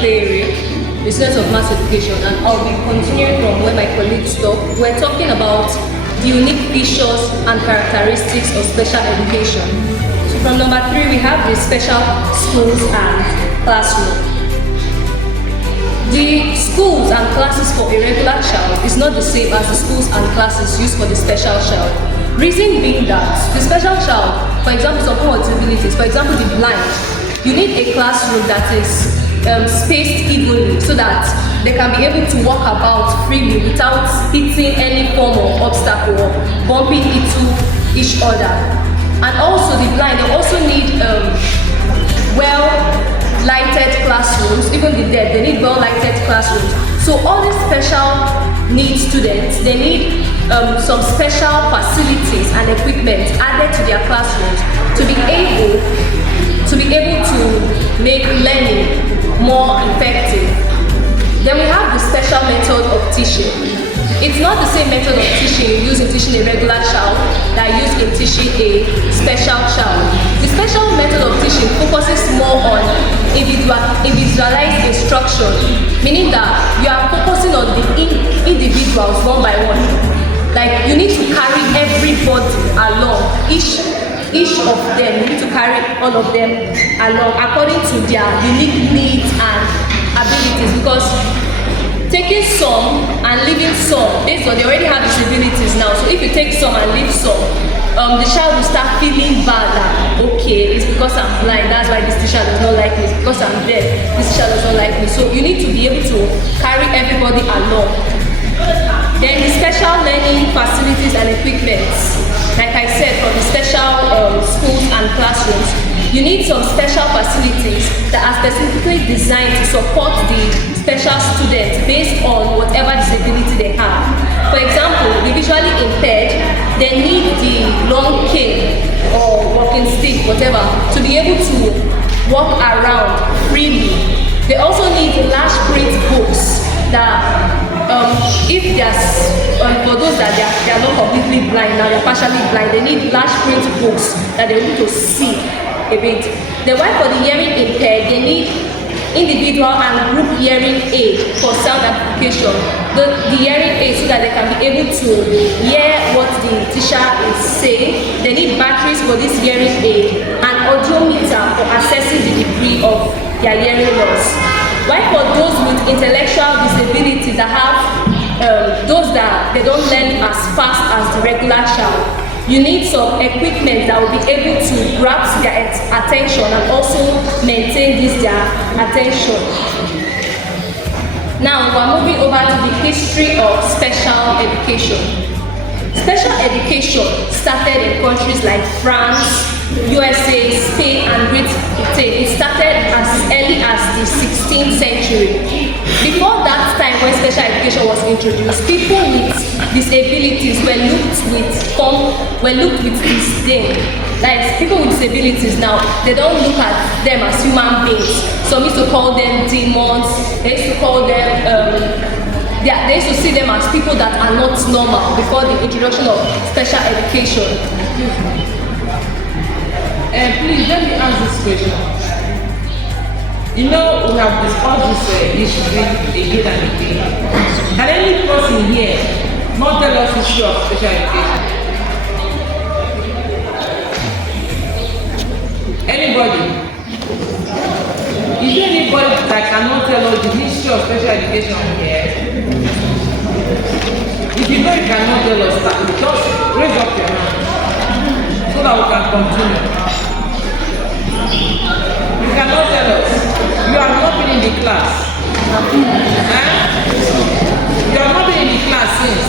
Clary, the student of mass education, and I'll be continuing from where my colleagues stopped. We're talking about the unique features and characteristics of special education. So from number 3, we have the special schools and classroom. The schools and classes for a regular child is not the same as the schools and classes used for the special child. Reason being that the special child, for example, some people with disabilities, for example the blind, you need a classroom that is spaced evenly so that they can be able to walk about freely without hitting any form of obstacle or bumping into each other. And also the blind, they also need well-lighted classrooms. Even the deaf, they need well-lighted classrooms. So all these special needs students, they need some special facilities and equipment added to their classrooms to be able to make learning more effective. Then we have the special method of teaching. It's not the same method of teaching you use in teaching a regular child that you use in teaching a special child. The special method of teaching focuses more on individualized instruction, meaning that you are focusing on the individuals one by one. Like you need to carry everybody along, each of them, you need to carry all of them along according to their unique needs and abilities, because taking some and leaving some, based on they already have disabilities now, so if you take some and leave some, the child will start feeling bad that, okay, it's because I'm blind, that's why this teacher does not like me, it's because I'm deaf, this teacher does not like me. So you need to be able to carry everybody along. Then the special learning facilities and equipment, like I said, from the special schools and classrooms, you need some special facilities that are specifically designed to support the special students based on whatever disability they have. For example, the visually impaired, they need the long cane or walking stick, whatever, to be able to walk around freely. They also need large print books that if there's, for those that they are not completely blind now, they're partially blind, they need large print books that they're able to see a bit. Then while for the hearing impaired, they need individual and group hearing aid for sound amplification. The hearing aid so that they can be able to hear what the teacher is saying. They need batteries for this hearing aid and audiometer for assessing the degree of their hearing loss. While for those with intellectual disabilities that have those that they don't learn as fast as the regular child, you need some equipment that will be able to grasp their attention and also maintain their attention. Now we're moving over to the history of special education. Special education started in countries like France, USA, Spain, and Great Britain. It started as early as the 16th century. Before that time, when special education was introduced, people with disabilities were looked with disdain. Like people with disabilities now, they don't look at them as human beings. Some used to call them demons. They used to call them they used to see them as people that are not normal before the introduction of special education. Please let me ask this question. You know, we have discussed this issue again and again. Can any person here not tell us the issue of special education? Anybody? Is there anybody that cannot tell us the history of special education here? If you know you cannot tell us that, just raise up your hand so that we can continue. You cannot tell us. You have not been in the class. You have not been in the class since.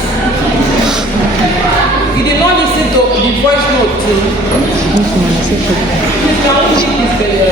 You did not listen to the voice note too. Please can we leave this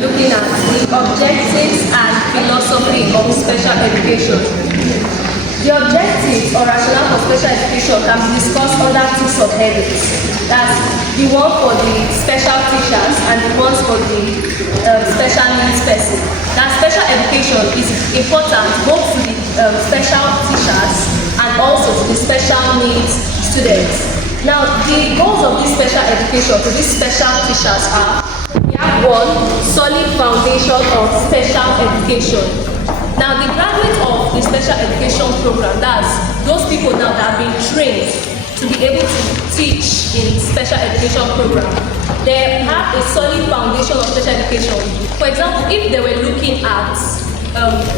looking at the objectives and philosophy of special education. The headings. That's the one for the special teachers and the ones for the special needs person. Now, special education is important both to the special teachers and also to the special needs students. Now, the goals of this special education to these special teachers are: we have one, solid foundation of special education. Now, the graduates of the special education program, that's those people now that have been trained to be able to teach in special education program, they have a solid foundation of special education. For example, if they were looking at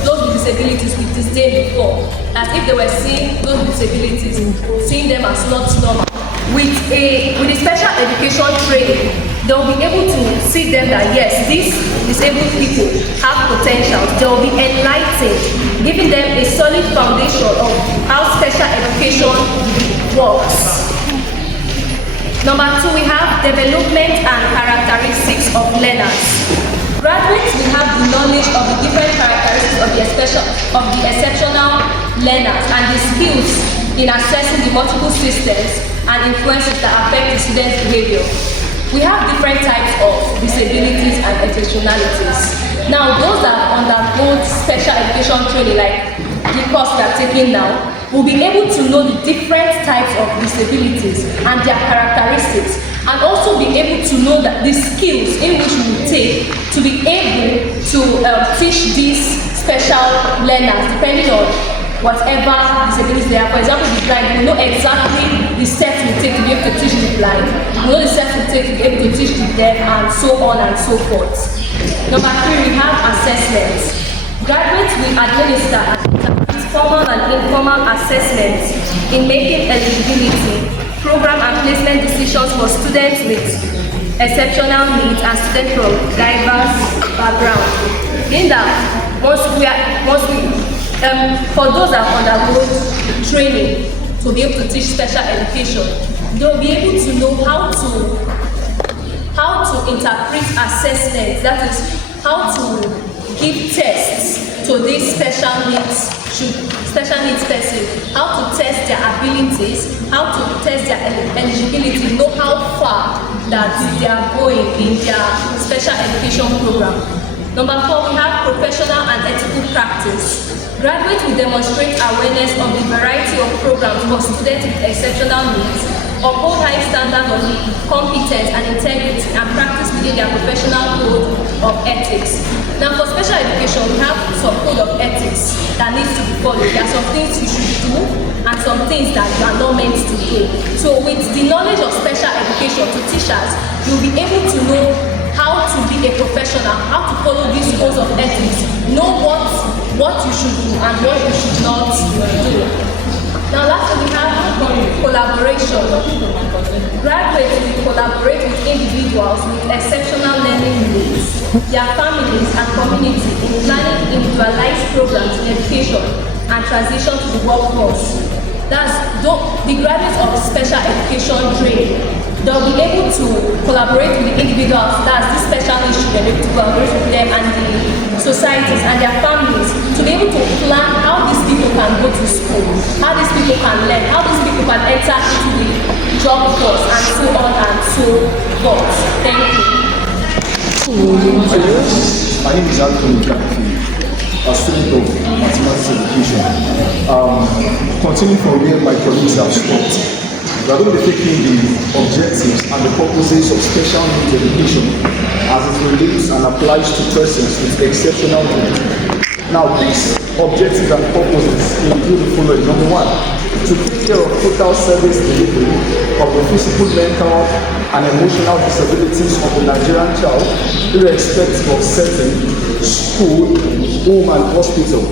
those with disabilities with disdain before, as if they were seeing those with disabilities, seeing them as not normal, with a special education training, they'll be able to see them that yes, these disabled people have potential. They'll be enlightened, giving them a solid foundation of how special education works. Number two, we have development and characteristics of learners. Graduates will have the knowledge of the different characteristics of the exceptional learners and the skills in assessing the multiple systems and influences that affect the student's behavior. We have different types of disabilities and exceptionalities. Now, those that undergo special education training, like the course we are taking now, will be able to know the different types of disabilities and their characteristics, and also be able to know that the skills in which we will take to be able to teach these special learners, depending on whatever disabilities they have. For example, the blind, we know exactly the steps we take to be able to teach the blind. We know the steps we take to be able to teach the deaf, and so on and so forth. Number three, we have assessments. Graduates will administer formal and informal assessments in making eligibility, program and placement decisions for students with exceptional needs and students from diverse backgrounds. In that, for those that undergo training to be able to teach special education, they'll be able to know how to interpret assessments, that is, how to give tests to these special needs person, how to test their abilities, how to test their eligibility, know how far that they are going in their special education program. Number four, we have professional and ethical practice. Graduates will demonstrate awareness of the variety of programs for students with exceptional needs, uphold high standards of competence and integrity, and practice within their professional code of ethics. Now, for special education, we have some code of ethics that needs to be followed. There are some things you should do and some things that you are not meant to do. So with the knowledge of special education to teachers, you'll be able to know how to be a professional, how to follow these codes of ethics, know what you should do and what you should not do. Now lastly, we have collaboration. Graduates will collaborate with individuals with exceptional learning needs, their families and community in planning individualized programs in education and transition to the workforce. That's the graduates of special education training. They'll be able to collaborate with the individuals, that's the special needs children, able to collaborate with them and the societies and their families to be able to plan how these people can go to school, how these people can learn, how these people can enter into the job force, and so on and so forth. Thank you. My name is Anthony Kafi, a student of mathematics education. Continuing from where my colleagues have stopped, we are going to be taking the objectives and the purposes of special needs education as it relates and applies to persons with exceptional needs. Now, these objectives and purposes include the following. Number one, to take care of total service delivery of the physical, mental, and emotional disabilities of the Nigerian child, irrespective of setting, school, home, and hospital.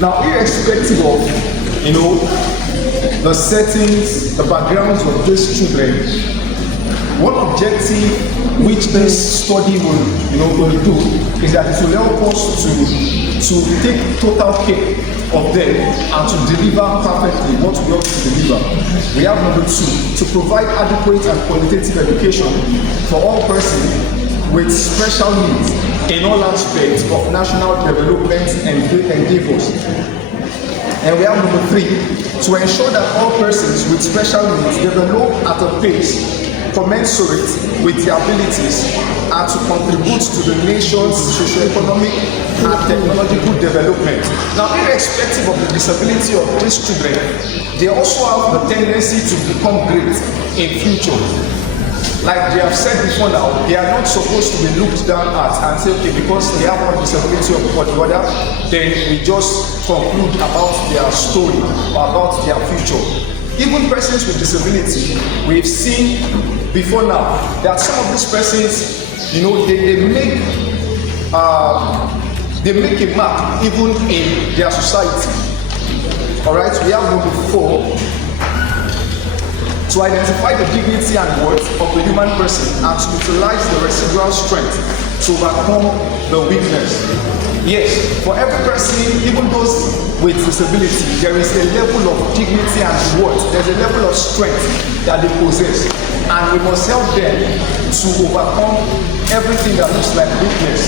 Now, irrespective of, the settings, the backgrounds of these children, one objective which this study will do is that it will help us to take total care of them and to deliver perfectly what we ought to deliver. We have number two, to provide adequate and qualitative education for all persons with special needs in all aspects of national development and endeavors. And we have number 3, to ensure that all persons with special needs develop at a pace commensurate with their abilities and to contribute to the nation's socio-economic and technological development. Now, irrespective of the disability of these children, they also have the tendency to become great in future. Like they have said before now, they are not supposed to be looked down at and say, okay, because they have one disability or the other, then we just conclude about their story or about their future. Even persons with disability, we've seen before now that some of these persons, you know, they make a mark even in their society. All right, we have number 4. To identify the dignity and worth of the human person and to utilize the residual strength to overcome the weakness. Yes, for every person, even those with disability, there is a level of dignity and worth. There's a level of strength that they possess, and we must help them to overcome everything that looks like weakness.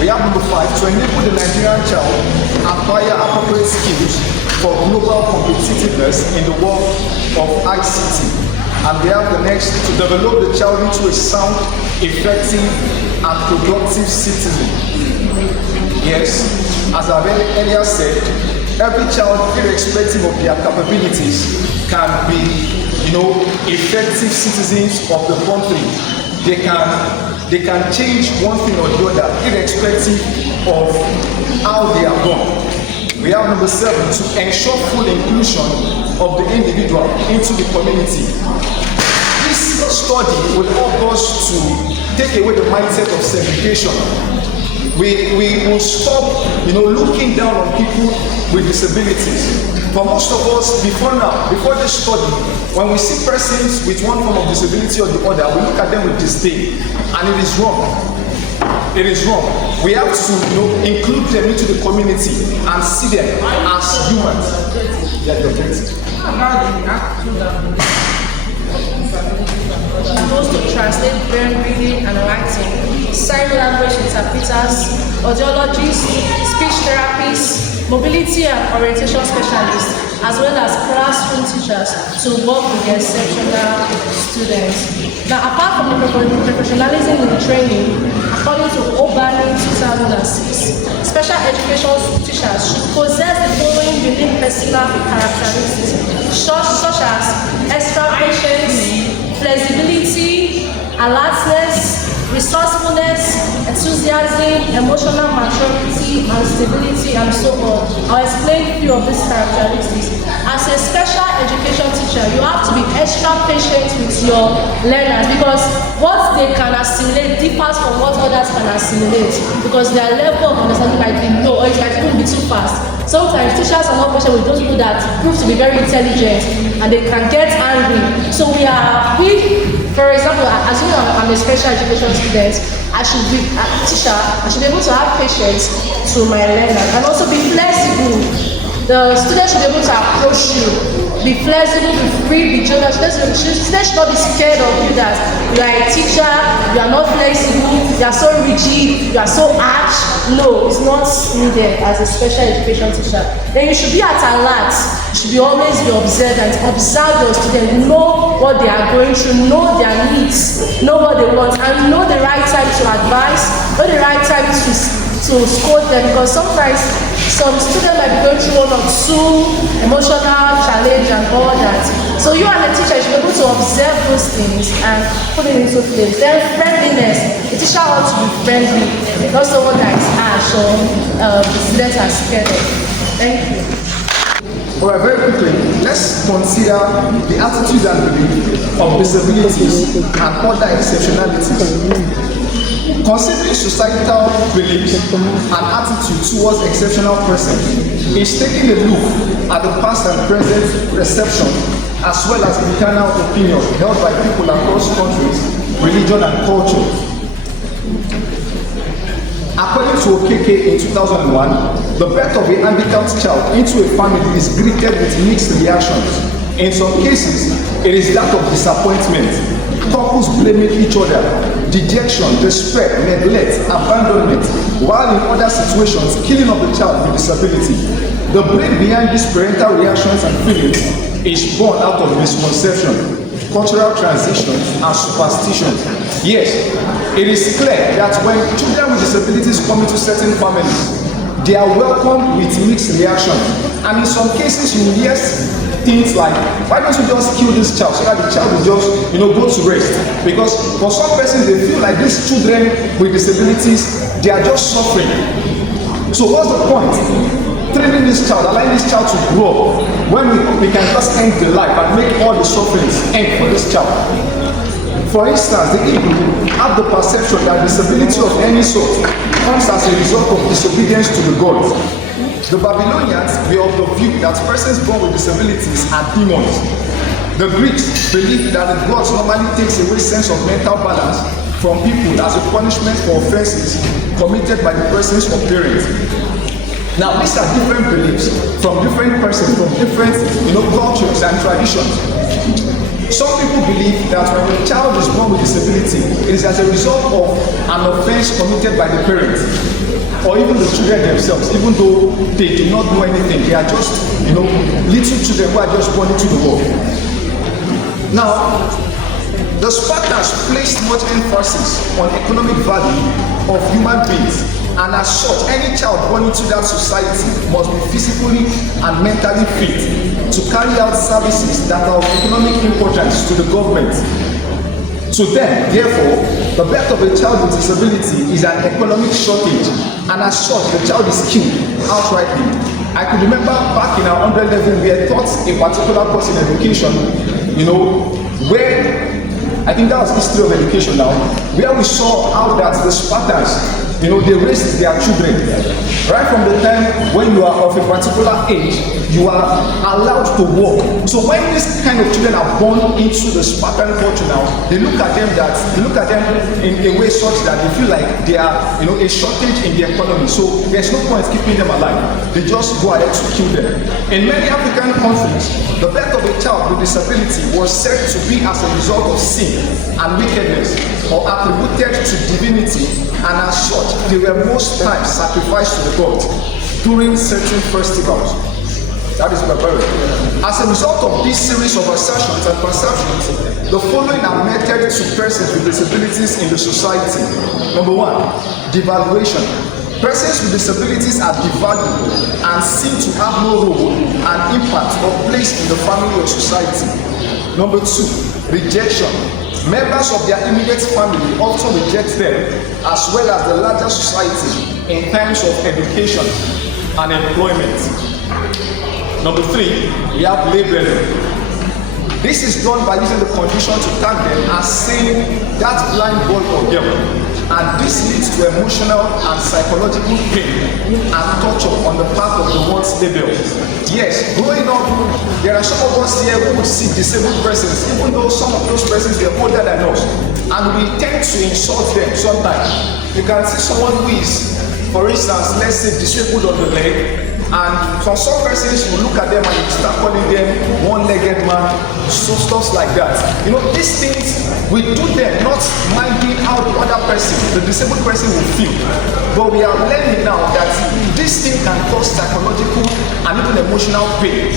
We have number 5, to enable the Nigerian child acquire appropriate skills for global competitiveness in the world of ICT. And we have the next, to develop the child into a sound, effective, and productive citizen. Yes, as I've earlier said, every child, irrespective of their capabilities, can be, you know, effective citizens of the country. They can change one thing or the other, irrespective of how they are born. We have number 7, to ensure full inclusion of the individual into the community. This study will help us to take away the mindset of segregation. We will stop, you know, looking down on people with disabilities. For most of us, before this study, when we see persons with one form of disability or the other, we look at them with disdain, and it is wrong. It is wrong. We have to, you know, include them into the community and see them as humans. Yeah, Supposed to translate brain reading and writing, sign language interpreters, audiologists, speech therapists, mobility and orientation specialists, as well as classroom teachers to work with the exceptional students. Now, apart from the professionalism in training, according to Obani 2006, special education teachers should possess the following unique personal characteristics, such as extra patience, flexibility, alertness, resourcefulness, enthusiasm, emotional maturity, and stability, and so on. I'll explain a few of these characteristics. As a special education teacher, you have to be extra patient with your learners because what they can assimilate differs from what others can assimilate because their level of understanding might be low or it might even be too fast. Sometimes teachers are not patient with those people that prove to be very intelligent and they can get angry. So for example, assuming I'm a special education student, I should be a teacher, I should be able to have patience to my learners and also be flexible. The students should be able to approach you, be flexible, be free, be jovial. Students should not be scared of you that you are a teacher, you are not flexible, you are so rigid, you are so harsh. No, it's not needed as a special education teacher. Then you should be at alert. You should always be observant. Observe your students, know what they are going through, know their needs, know what they want, and know the right time to advise, know the right time to scold them because sometimes some students might be going through one or two emotional challenge and all that. So you as a teacher should be able to observe those things and put it into place. Then friendliness. The teacher wants to be friendly, not someone that is harsh or the students are scared of. Thank you. Alright, very quickly, let's consider the attitudes and beliefs of disabilities and other exceptionalities. Considering societal beliefs and attitude towards exceptional persons is taking a look at the past and present perception as well as internal opinion held by people across countries, religion and culture. According to OKK in 2001, the birth of a handicapped child into a family is greeted with mixed reactions. In some cases, it is that of disappointment, couples blaming each other, dejection, despair, neglect, abandonment, while in other situations, killing of the child with disability. The brain behind these parental reactions and feelings is born out of misconception, cultural transitions, and superstitions. Yes, it is clear that when children with disabilities come into certain families, they are welcomed with mixed reactions. And in some cases, you will hear things like, why don't you just kill this child so that the child will just, go to rest? Because for some persons, they feel like these children with disabilities, they are just suffering. So what's the point? Training this child, allowing this child to grow when we can just end the life and make all the sufferings end for this child. For instance, the Igbo have the perception that disability of any sort comes as a result of disobedience to the gods. The Babylonians were of the view that persons born with disabilities are demons. The Greeks believed that the gods normally takes away sense of mental balance from people as a punishment for offenses committed by the persons or parents. Now, these are different beliefs from different persons, from different cultures and traditions. Some people believe that when a child is born with disability, it is as a result of an offense committed by the parents or even the children themselves, even though they do not know anything. They are just, little children who are just born into the world. Now, the Spartans placed much emphasis on economic value of human beings, and as such, any child born into that society must be physically and mentally fit to carry out services that are of economic importance to the government. To them, therefore, the birth of a child with disability is an economic shortage, and as such, the child is killed outrightly. I could remember back in our 400 level, we had taught a particular course in education, where I think that was history of education now, where we saw how that the Spartans, they raised their children. Right from the time when you are of a particular age, you are allowed to work. So when this kind of children are born into the Spartan culture now, they look at them in a way such that they feel like they are, a shortage in the economy. So there's no point keeping them alive. They just go ahead to kill them. In many African countries, the birth of a child with disability was said to be as a result of sin and wickedness, or attributed to divinity, and as such, they were most times sacrificed to the gods during certain festivals. That is barbaric. As a result of this series of assertions and perceptions, the following are meted to persons with disabilities in the society. Number one, devaluation. Persons with disabilities are devalued and seem to have no role and impact or place in the family or society. Number two, rejection. Members of their immediate family often reject them, as well as the larger society, in terms of education and employment. Number three, we have labeling. This is done by using the condition to tag them as saying that blind boy or girl, and this leads to emotional and psychological pain and torture on the part of the ones labeled. Yes, growing up, there are some of us here who would see disabled persons, even though some of those persons were older than us, and we tend to insult them sometimes. You can see someone who is, for instance, let's say disabled on the leg, and for some persons you look at them and you start calling them one-legged man, so stuff like that. These things, we do them not minding how the other person, the disabled person, will feel. But we are learning now that this thing can cause psychological and even emotional pain.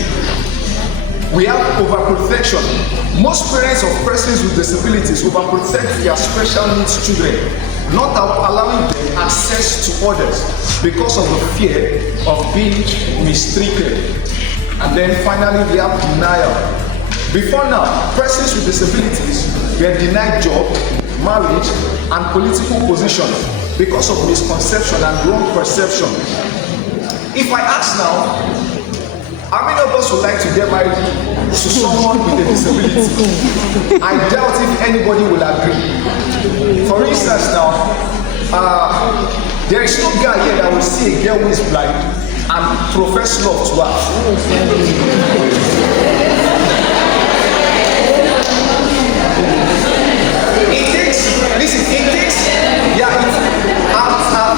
We have overprotection. Most parents of persons with disabilities overprotect their special needs children, not allowing them access to others because of the fear of being mistreated. And then finally, we have denial. Before now, persons with disabilities were denied job, marriage, and political position because of misconception and wrong perception. If I ask now, how many of us would like to get married to someone with a disability? I doubt if anybody will agree. For instance now, there is no guy here that will see a girl who is blind and profess love to her.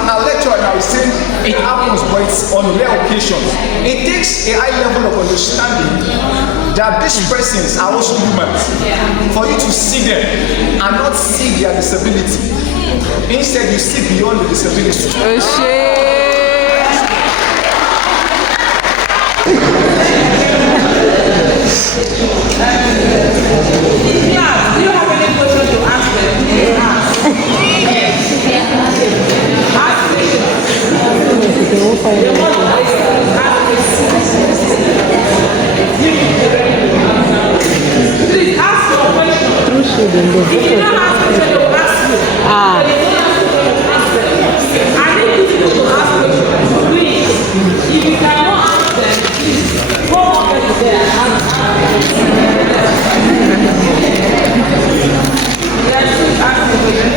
Our lecturer now is saying it happens, but it's on rare occasions. It takes a high level of understanding that these persons are also humans for you to see them and not see their disability. Instead, you see beyond the disability. Please ask your question. If you don't ask question, they will ask you. Ah. I need you to ask questions. Please, if you cannot ask them, please go over there and ask. Yes, please ask the question.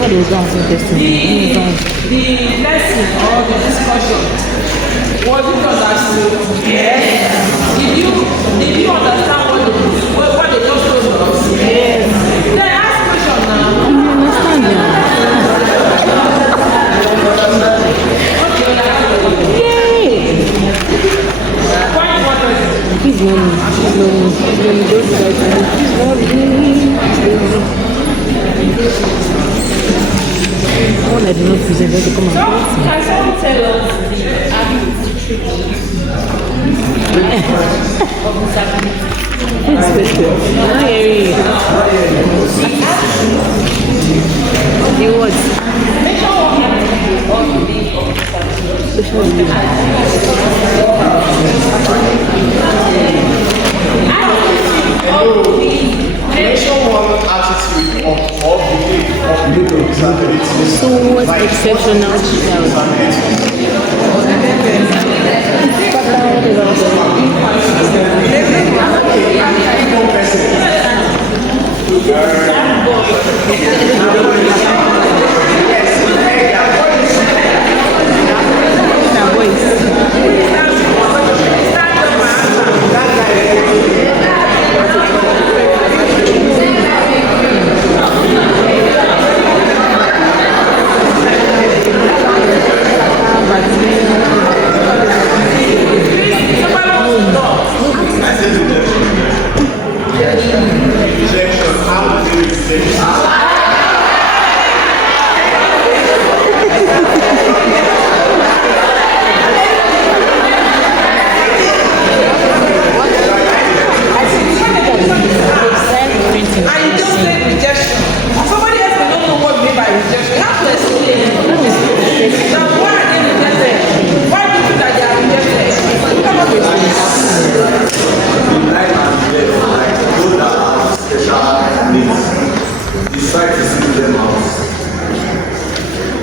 What is that interesting? The lesson or the discussion, was it understood? Yes. Did you understand what they just told us? Yes. Then ask question now. I understand now. Yay! Point what was it? Please, mommy. All I do not present, to come and Can someone tell us the It's special. I'm not hearing you. The words. Social media. Mention one attitude of So what's exceptional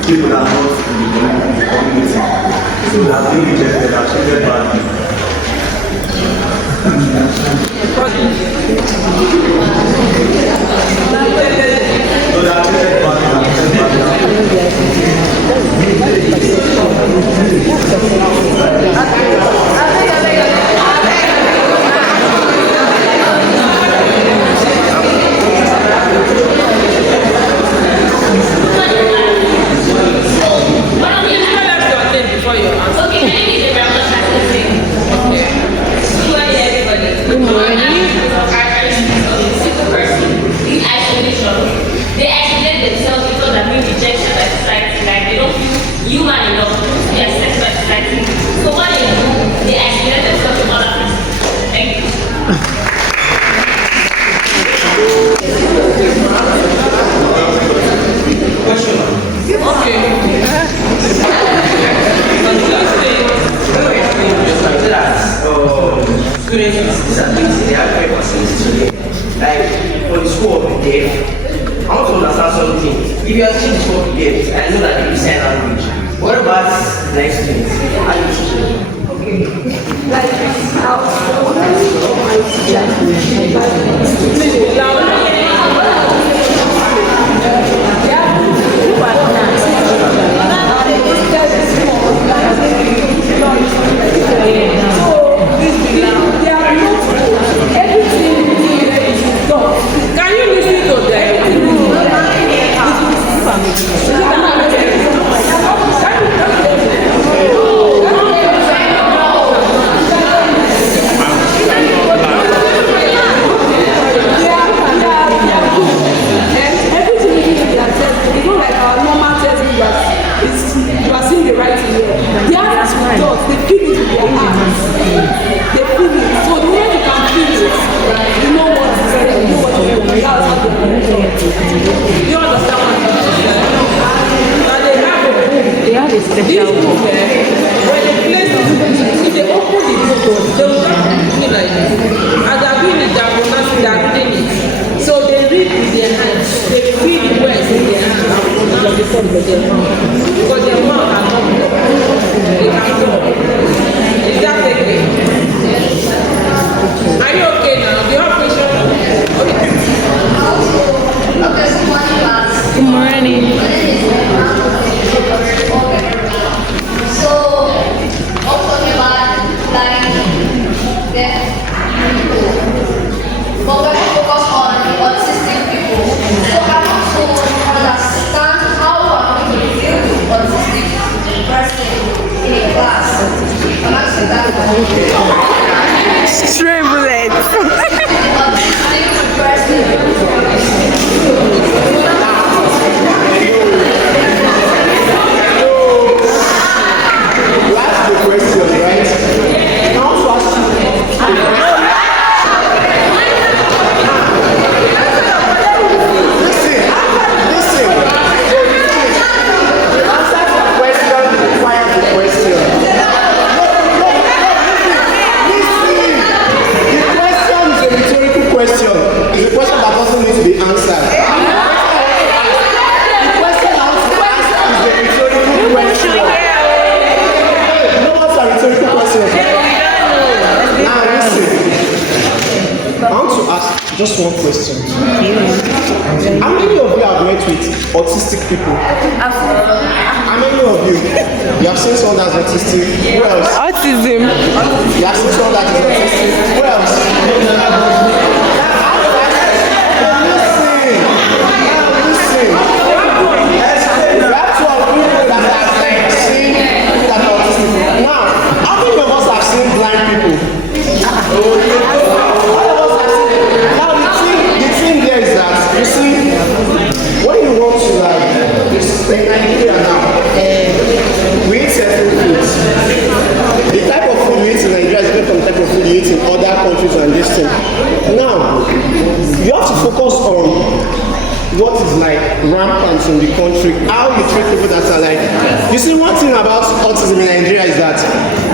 people that are not in the community, people that are being rejected, are treated badly. So they are treated If you are teaching for PDFs, I know that you sign language. What about next students? How do you teach them? Okay. Like how my Can you listen to them? These books, when they place it, if they open the book, they will not do it like this. As they're doing it, they're pronouncing, they're reading it. So they read with their hands. They feel the words in their hands and pronounce before with their mouth. Because their mouth are not blocked. They can talk. Is that okay? Are you okay now? Do you have question? Okay. Good morning. So, also about like deaf people, but we're not focused on autistic people. So I want to understand how we are going to deal with autistic person in a class. I'm asking that Stray bullet. autistic person. The question, right? Now to ask listen. The answer to the question requires the question. Listen. The question is a rhetorical question. It's a question that doesn't need to be answered. The question I want to ask is a rhetorical question. Rhetorical question. Now listen. I want to ask just one question. How many of you have met with autistic people? How many of you? You have seen someone that's autistic? Who else? Autism. You have seen someone that is autistic? Who else? Listen. You have 12 people that have seen people that are autistic. Now, how many of us have seen blind people? All of us have seen. Now the thing there is that you see, when you want to like this in Nigeria now, we eat certain foods. The type of food we eat in Nigeria is different from the type of food you eat in other countries and this thing. Now, you have to focus on what is like rampant in the country, how you treat people that are like. You see, one thing about autism in Nigeria is that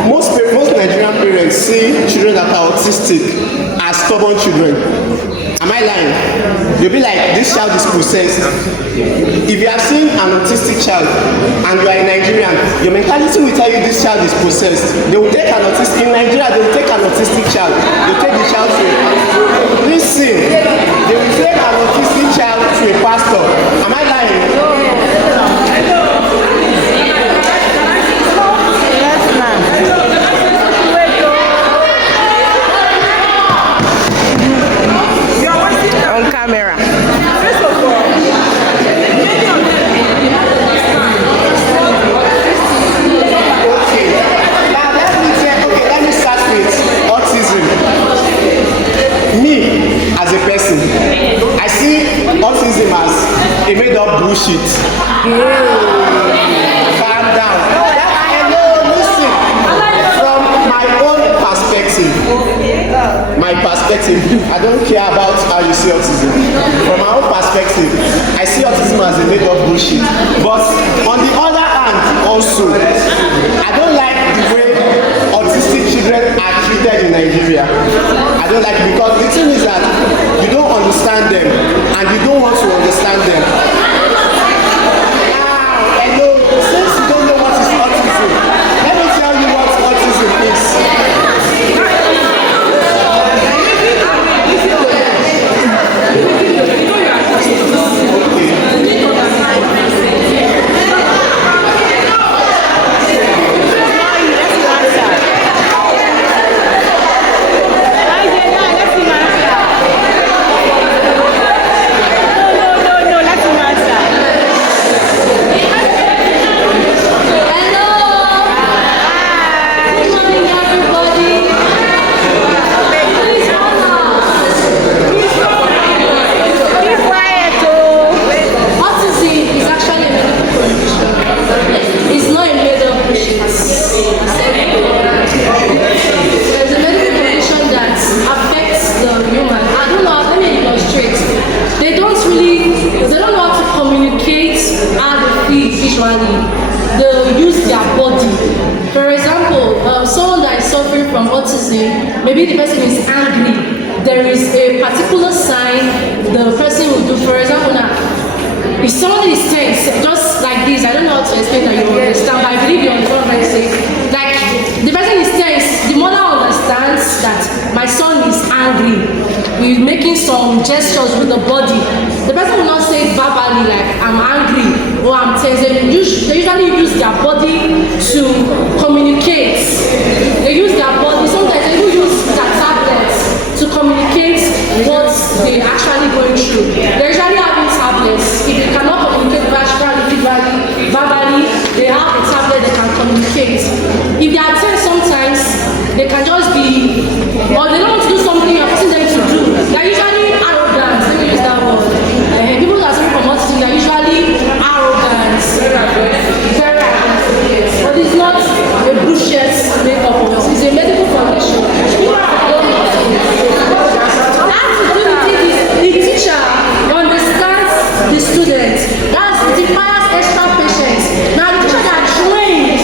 most Nigerian parents see children that are autistic as stubborn children. Am I lying? You'll be like, this child is possessed. If you have seen an autistic child and you are a Nigerian, your mentality will tell you this child is possessed. They will take an autistic, in Nigeria, they will take an autistic child. They will take the child to a pastor. Listen, they will take an autistic child to a pastor. Am I lying? On camera. Let me start with autism. Me, as a person, I see autism as a made up bullshit. Calm down. Hello, listen. From my own perspective, I don't care about how you see autism. From my own perspective, I see autism as a made up bullshit. But on the other hand, also, I don't like the way autistic children are treated in Nigeria. I don't like it because the thing is that you don't understand them and you don't want to understand them. Hello, since you don't know what is autism, let me tell you what autism is. They don't know how to communicate how they feel visually. They use their suffering from autism, maybe the person is angry. There is a particular sign the person will do. For example, now, if somebody is tense, just like this, I don't know how to explain that you understand, but I believe you understand what I'm saying. Like, the person is tense, the mother understands that my son is angry. He's making some gestures with the body. The person will not say verbally, like, I'm angry or I'm tense. They usually use their body to communicate. They use their body, sometimes they will use their tablets to communicate what they're actually going through. They're usually having tablets. If they cannot communicate verbally, they have a tablet that can communicate. If they are tense, sometimes they can just be, or they don't want to do something you're asking them to do. They're usually arrogant. Let me use that word. People that are suffering from autism, they're usually arrogant. Very arrogant. But it's not a bullshit makeup of us. It's a medical condition. The teacher understands the student. That requires extra patience. Now the teacher, they are trained.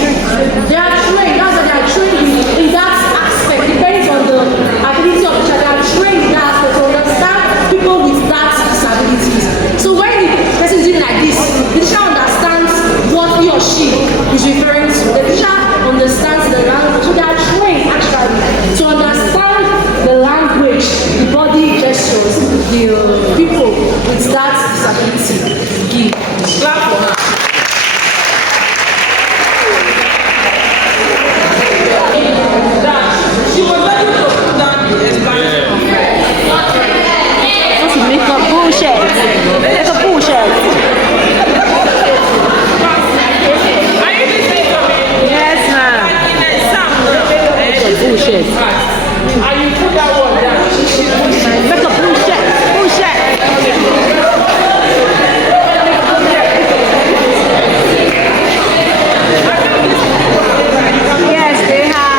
That's why they are trained in that aspect. Depends on the ability of the teacher. They are trained in that aspect to understand people with that disabilities. So when the person is doing like this, the teacher understands what he or she is referring to. The teacher understands the language. So they are trained actually to understand the language, the body gestures, the people with that disability give. Clap for her. She was ready to put down the explanation. To make a bullshit. It's a bullshit. Are you listening to me? Yes, ma'am. Like in an exam, It's a bullshit. and you put that word down. Make a bullshit. Bullshit. Yes, they have.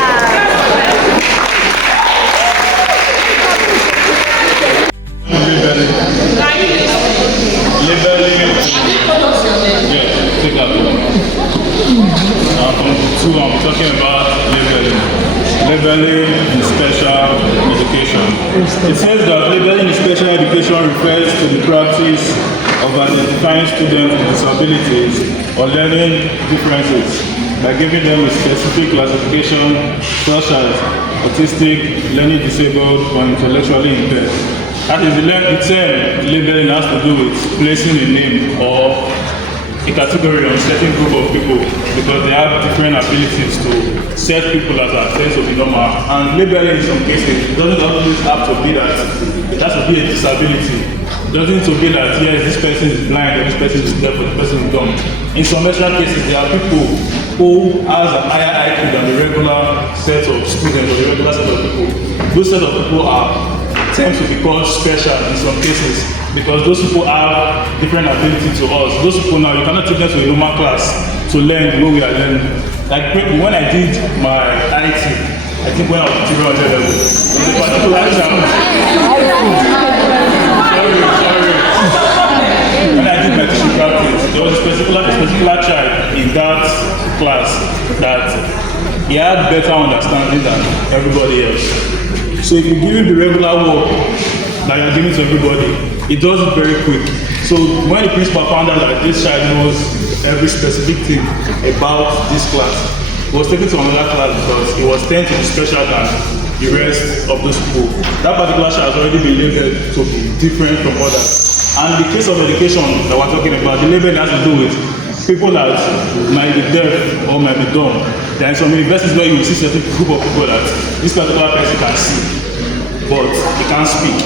I'm talking about labeling in special education. It says that labeling in special education refers to the practice of identifying students with disabilities or learning differences by giving them a specific classification such as autistic, learning disabled, or intellectually impaired. That is, the term labeling has to do with placing a name or a category on a certain group of people because they have different abilities to set people that are tend to be normal. And labeling in some cases doesn't always have to be that it has to be a disability. It doesn't need to be that yes, this person is blind or this person is deaf or this person is dumb. In some extra cases, there are people who has a higher IQ than the regular set of students or the regular set of people. Those set of people tend to be called special in some cases because those people have different ability to us. Those people now, you cannot take them to a normal class to learn the way we are learning. Like when I did my IT, I think when I was 400 level, there was a particular child. When I did my teaching practice, there was a particular child in that class that he had better understanding than everybody else. So if you give him the regular work that you're giving to everybody, it does it very quick. So when the principal found out that this child knows every specific thing about this class, he was taken to another class because he was tend to be special than the rest of those people. That particular child has already been labeled to be different from others. And the case of education that we're talking about, the label has to do with people that might be deaf or might be dumb. There are some universities where you will see certain group of people that this particular person can see, but he can't speak.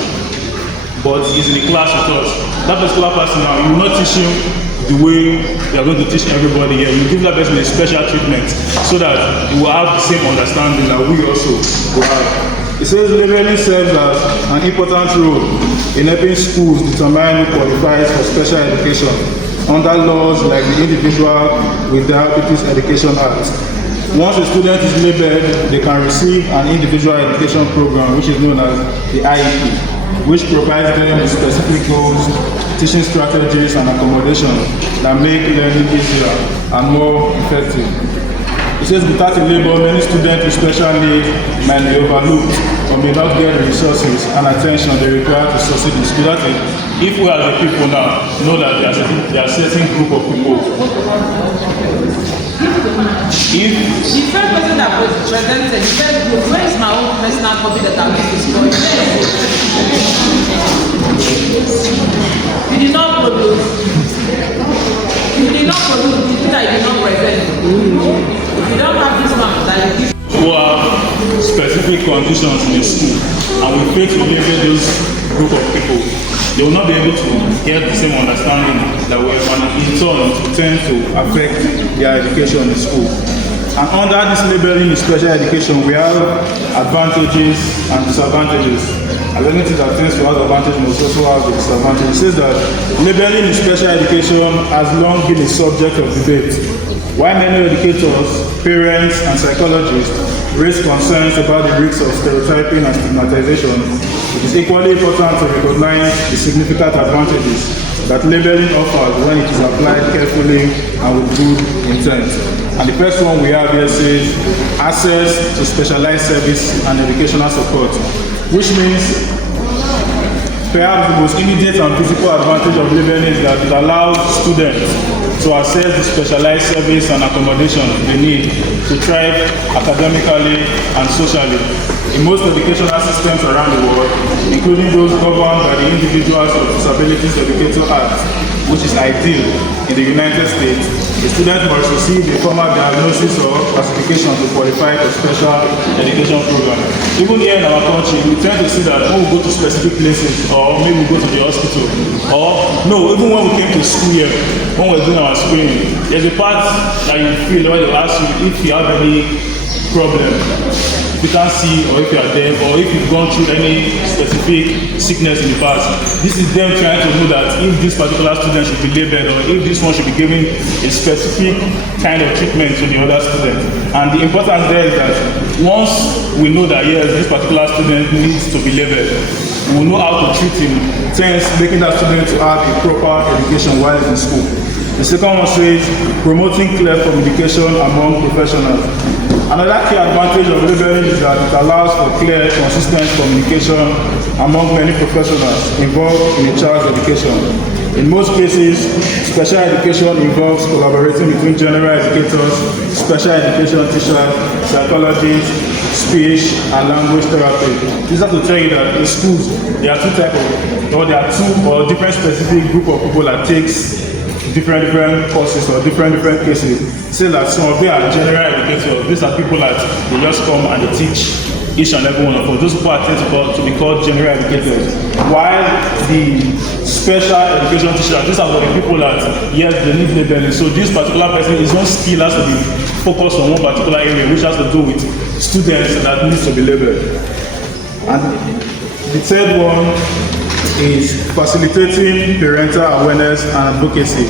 But he's in a class with us. That particular person now, you will not teach him the way you are going to teach everybody here. You give that person a special treatment so that he will have the same understanding that we also will have. It says labeling serves as an important role in helping schools determine who qualifies for special education under laws like the Individual with Disabilities Education Act. Once a student is labeled, they can receive an individual education program which is known as the IEP, which provides them with specific goals, teaching strategies and accommodations that make learning easier and more effective. It says without a label, many students with special needs might be overlooked or may not get the resources and attention they require to succeed in school. That is, if we as the people now know that there are certain group of people, if The first person that was presented, the first group, where is my own personal copy that I'm going to score? You did not produce. You did not produce the thing that you did not present. If you don't have this one, that you give. who have specific conditions in the school and we fail to label those group of people, they will not be able to get the same understanding that we have, and in turn to tend to affect their education in school. And under this labeling in special education, we have advantages and disadvantages. And anything that tends to have advantage must also have the disadvantage. It says that labeling in special education has long been a subject of debate. While many educators, parents, and psychologists raise concerns about the risks of stereotyping and stigmatization, it is equally important to recognize the significant advantages that labeling offers when it is applied carefully and with good intent. And the first one we have here says access to specialized service and educational support, which means perhaps the most immediate and physical advantage of labeling is that it allows students to access the specialized service and accommodation they need to thrive academically and socially. In most educational systems around the world, including those governed by the Individuals with Disabilities Educator Act, which is ideal in the United States, the student must receive a formal diagnosis or classification to qualify for special education program. Even here in our country, we tend to see that when we go to specific places, or maybe we go to the hospital, or no, even when we came to school here, when we're doing our screening, there's a part that you feel when they ask you if you have any problem. If you can't see, or if you are deaf, or if you've gone through any specific sickness in the past, this is them trying to know that if this particular student should be labeled, or if this one should be given a specific kind of treatment to the other student. And the importance there is that once we know that yes, this particular student needs to be labeled, we will know how to treat him, hence making that student to have a proper education while in school. The second one says promoting clear communication among professionals. Another key advantage of labeling is that it allows for clear, consistent communication among many professionals involved in a child's education. In most cases, special education involves collaborating between general educators, special education teachers, psychologists, speech and language therapy. This is to tell you that in schools, there are two or different specific group of people that takes different courses or different cases. Say that some of them are general educators. These are people that they just come and they teach each and every one of us. Those people are tend to be called general educators. While the special education teachers, these are for the people that, yes, they need labeling. So this particular person, his own skill has to be focused on one particular area, which has to do with students that needs to be labeled. And the third one is facilitating parental awareness and advocacy.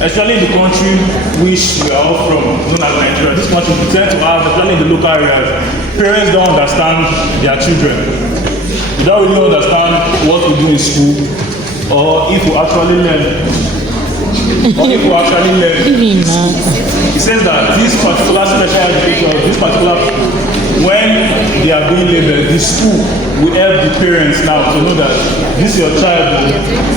Especially in the country which we are all from, known as Nigeria, this country we tend to have, especially in the local areas, parents don't understand their children. They don't really understand what we do in school, or if we actually learn. It says that this particular special education, when they are being labeled, the school will help the parents now to know that this is your child,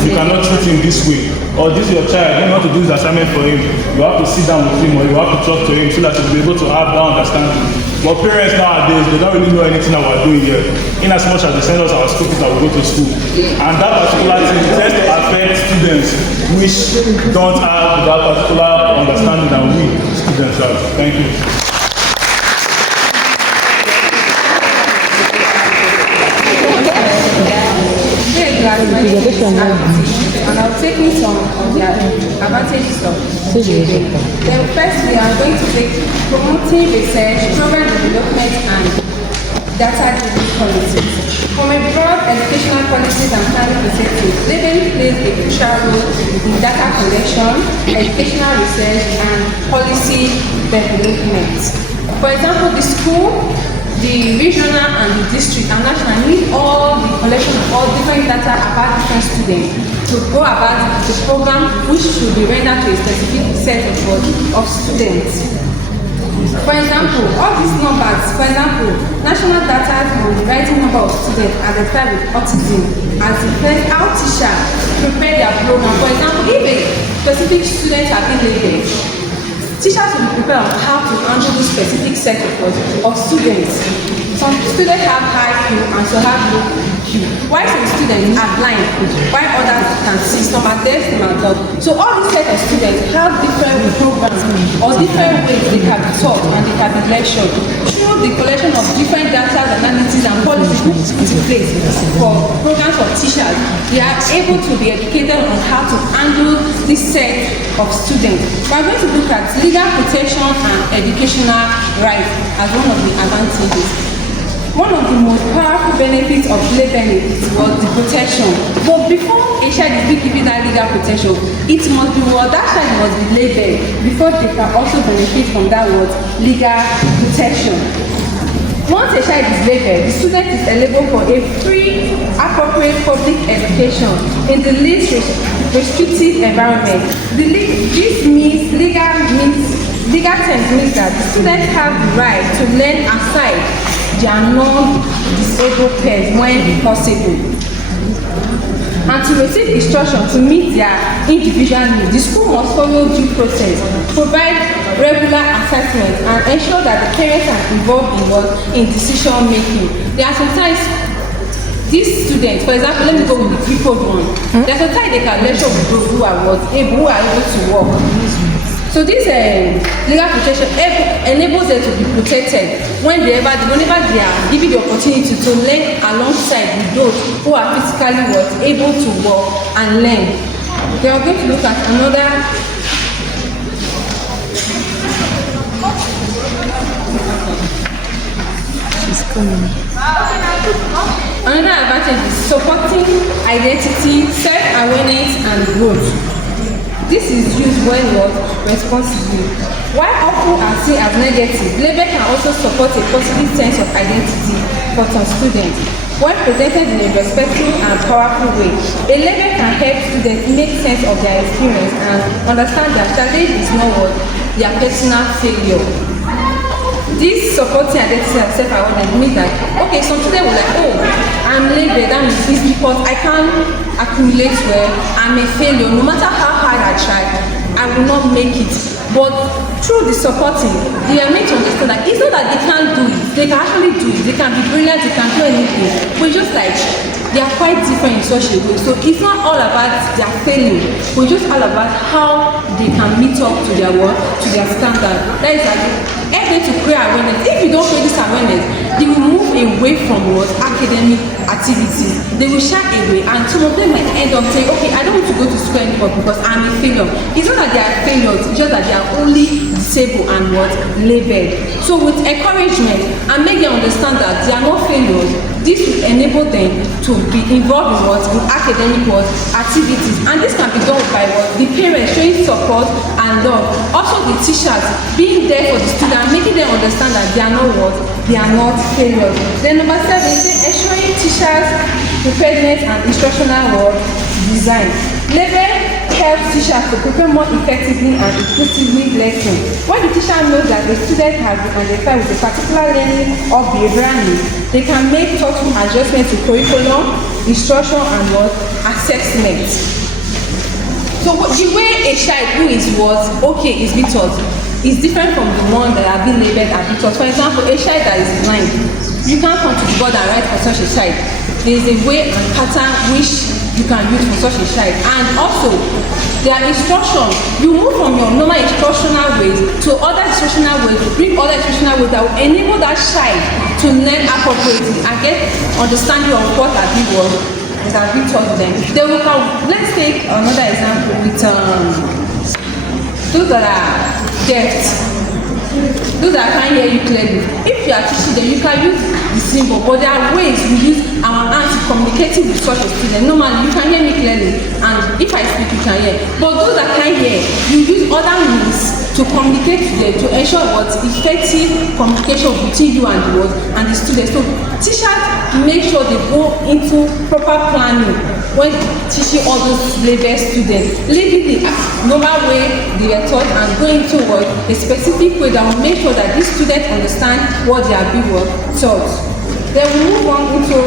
you cannot treat him this way, or this is your child, you don't want to do this assignment for him, you have to sit down with him, or you have to talk to him so that you'll be able to have that understanding. But parents nowadays, they don't really know anything that we're doing here, in as much as they send us our students that we go to school. And that particular thing tends to affect students which don't have that particular understanding that we students have. Thank you. And I'll take you some of the advantages of labeling. Then firstly, I'm going to take promoting research, program development, and data-driven policies. From a broad educational policies and planning perspective, labeling plays a crucial role in data collection, educational research, and policy development. For example, the school, the regional and the district and national need all the collection of all different data about different students to go about the program which should be rendered to a specific set of students. For example, all these numbers, for example, national data on the rising number of students identified with autism has influenced how teachers prepare their program. For example, if a specific student has been labeled, teachers will be prepared on how to handle this specific set of students. Some students have high Q and some have low Q. While some students are blind, while others can see, some are deaf, some are dumb. So all these set of students have different programs or different ways they can be taught and they can be lectured. Through the collection of different data, analysis and policies put into place for programs of teachers, they are able to be educated on how to handle this set of students. We are going to look at legal protection and educational rights as one of the advantages. One of the most powerful benefits of labeling was the protection. But before a child is being given that legal protection, it must be that child must be labeled before they can also benefit from that word legal protection. Once a child is labeled, the student is eligible for a free, appropriate public education in the least restrictive environment. This means legal terms means that the students have the right to learn aside their non-disabled peers when possible, and to receive instruction to meet their individual needs. The school must follow due process, provide regular assessment, and ensure that the parents are involved in decision making. There are sometimes these students, for example, let me go with the crippled one. There are sometimes they can lecture with those who are able to work. So this legal protection enables them to be protected whenever they are given the opportunity to learn alongside with those who are physically able to work and learn. They are going to look at another advantage is supporting identity, self-awareness and growth. This is used when responsibly. While often are seen as negative, label can also support a positive sense of identity for some students. When presented in a respectful and powerful way, a label can help students make sense of their experience and understand that challenge is not their personal failure. This supporting identity and self-awareness means that, okay, some students will like, oh, I'm labeled, that means this because I can't accumulate well, I'm a failure. No matter how hard I try, I will not make it. But through the supporting, they are made to understand that it's not that they can't do it, they can actually do it, they can be brilliant, they can do anything. But just like, they are quite different in such a way. So it's not all about their failing, but just all about how they can meet up to their work, to their standard. That is like every to create awareness. If you don't create this awareness, they will move away from academic activities. They will shy away, and some of them might end up saying, okay, I don't want to go to school anymore because I'm a failure. It's not that they are failures, it's just that they are only disabled and labeled. So with encouragement and make them understand that they are not failures, this will enable them to be involved in with academic activities, and this can be done by the parents showing support and love. Also the teachers being there for the students, making them understand that they are not failures. Then number 7 is ensuring teachers preparedness and instructional design. Label helps teachers to prepare more effectively and inclusively lesson. When the teacher knows that the student has been identified with a particular learning or behavioral need, they can make thoughtful adjustments to curriculum, instruction and assessment. So the way a child who is being taught is different from the one that have been labeled and being taught. For example, a child that is blind, you can't come to the board and write for such a child. There is a way and pattern which you can use for such a child. And also, their instruction, you move from your normal instructional ways to other instructional ways, to bring other instructional ways that will enable that child to learn appropriately and get understanding of what has been taught them. Then we can, let's take another example with those that are deaf. Those that can't hear you clearly. If you are teaching them, you can use the symbol, but there are ways we use our hands to communicate with such a student. Normally, you can hear me clearly, and if I speak, you can hear. But those that can't hear, you use other means to communicate to them to ensure effective communication between you and the students. So teachers make sure they go into proper planning when teaching all those label students, leaving the normal way they are taught and going toward a specific way that will make sure that these students understand what they are being taught. Then we move on into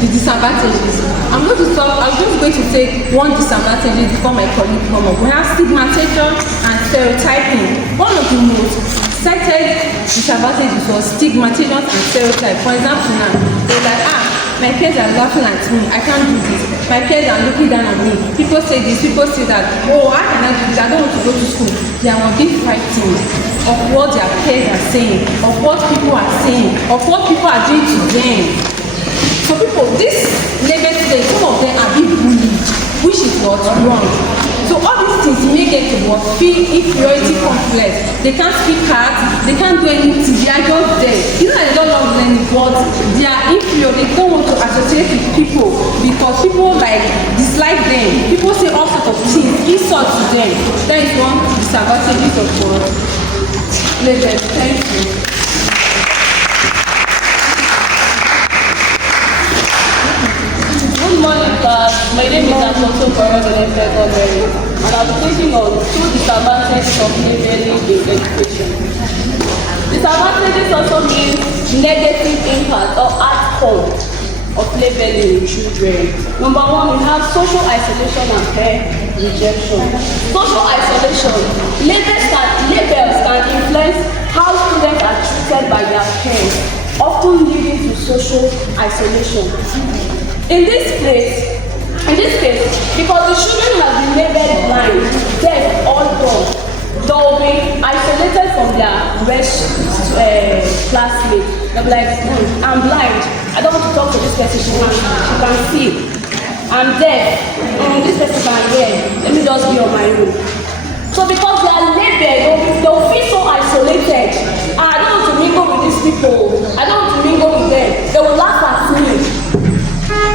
the disadvantages. I'm just going to take one disadvantage before my colleague come up. We have stigmatization and stereotyping. One of the most cited disadvantages was stigmatization and stereotype. For example, now they're like, my peers are laughing at me, I can't do this. My peers are looking down on me. People say this, people say that, oh, I cannot do this, I don't want to go to school. They are being frightened of what their peers are saying, of what people are saying, of what people are doing to them. So people, this label today, some of them are being bullied, which is not wrong. So all these things make them to feel inferiority complex. They can't speak hard, they can't do anything, they are just there. You know, they don't love learning, but they are inferior, they don't want to associate with people because people like dislike them. People say all sorts of things, insult to them. That is one disadvantage of label. Thank you. Good morning, class. My name is Afonso and I'll be taking on 2 disadvantages of labeling in education. Disadvantages also means negative impact or outcome of labeling in children. Number 1, we have social isolation and peer rejection. Social isolation. Labels can influence how students are treated by their peers, often leading to social isolation. In this case, because the children have been labeled blind, deaf, or dumb, they will be isolated from their rest classmates. They'll be like, I'm blind, I don't want to talk to this person, she can see. I'm deaf, this person can hear, let me just be on my own. So because they are labeled, they'll feel so isolated. I don't want to mingle with these people, I don't want to mingle with them, they will laugh at me.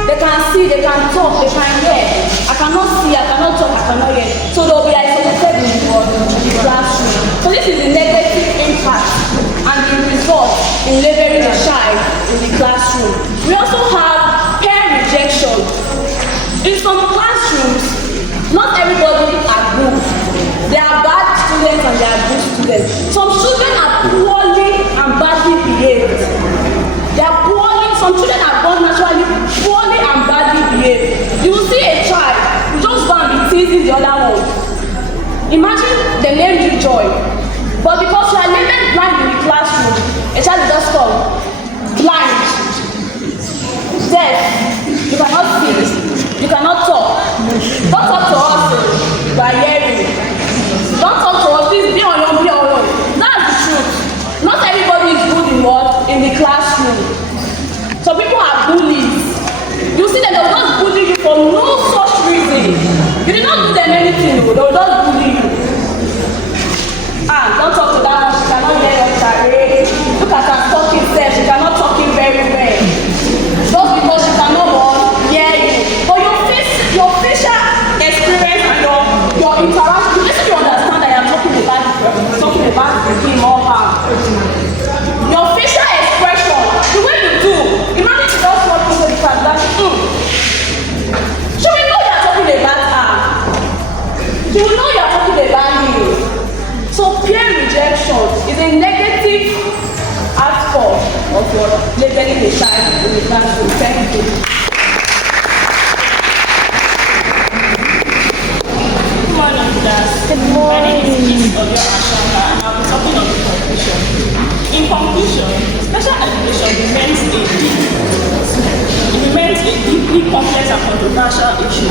They can see, they can talk, they can hear. I cannot see, I cannot talk, I cannot hear. So they'll be isolated in the classroom. So this is the negative impact and the result in labeling a child in the classroom. We also have peer rejection. In some classrooms, not everybody are good. There are bad students and there are good students. Some children are poorly and badly behaved. Some children are born naturally poorly and badly behaved. You will see a child who just go and be teasing the other one. Imagine they named you Joy, but because you are labeled blind in the classroom, a child will just come blind, deaf, you cannot see, you cannot talk. Don't talk to us by hearing. Don't talk to us, please be on your own. That's the truth. Not everybody is good in what? In the classroom. Some people are bullies. You see them, they will just bully you for no such reason. You did not do them anything, they will just bully you. Don't talk to that one, she cannot hear your charade. Look at her talking self, she cannot talk it very well. Just because she cannot hear you. But your facial experience and your interaction, you basically understand that you are talking about him or her. Your facial expression, the way you do, imagine you just walk into the class that she will know you are talking about her. She will know you are talking about him. So peer rejection is a negative outcome of your labeling a child in the classroom. Thank you. Good morning, class. My name is Miss Oyo Ashanga and I'll be talking on the conclusion. In conclusion, special education remains a deeply complex and controversial issue.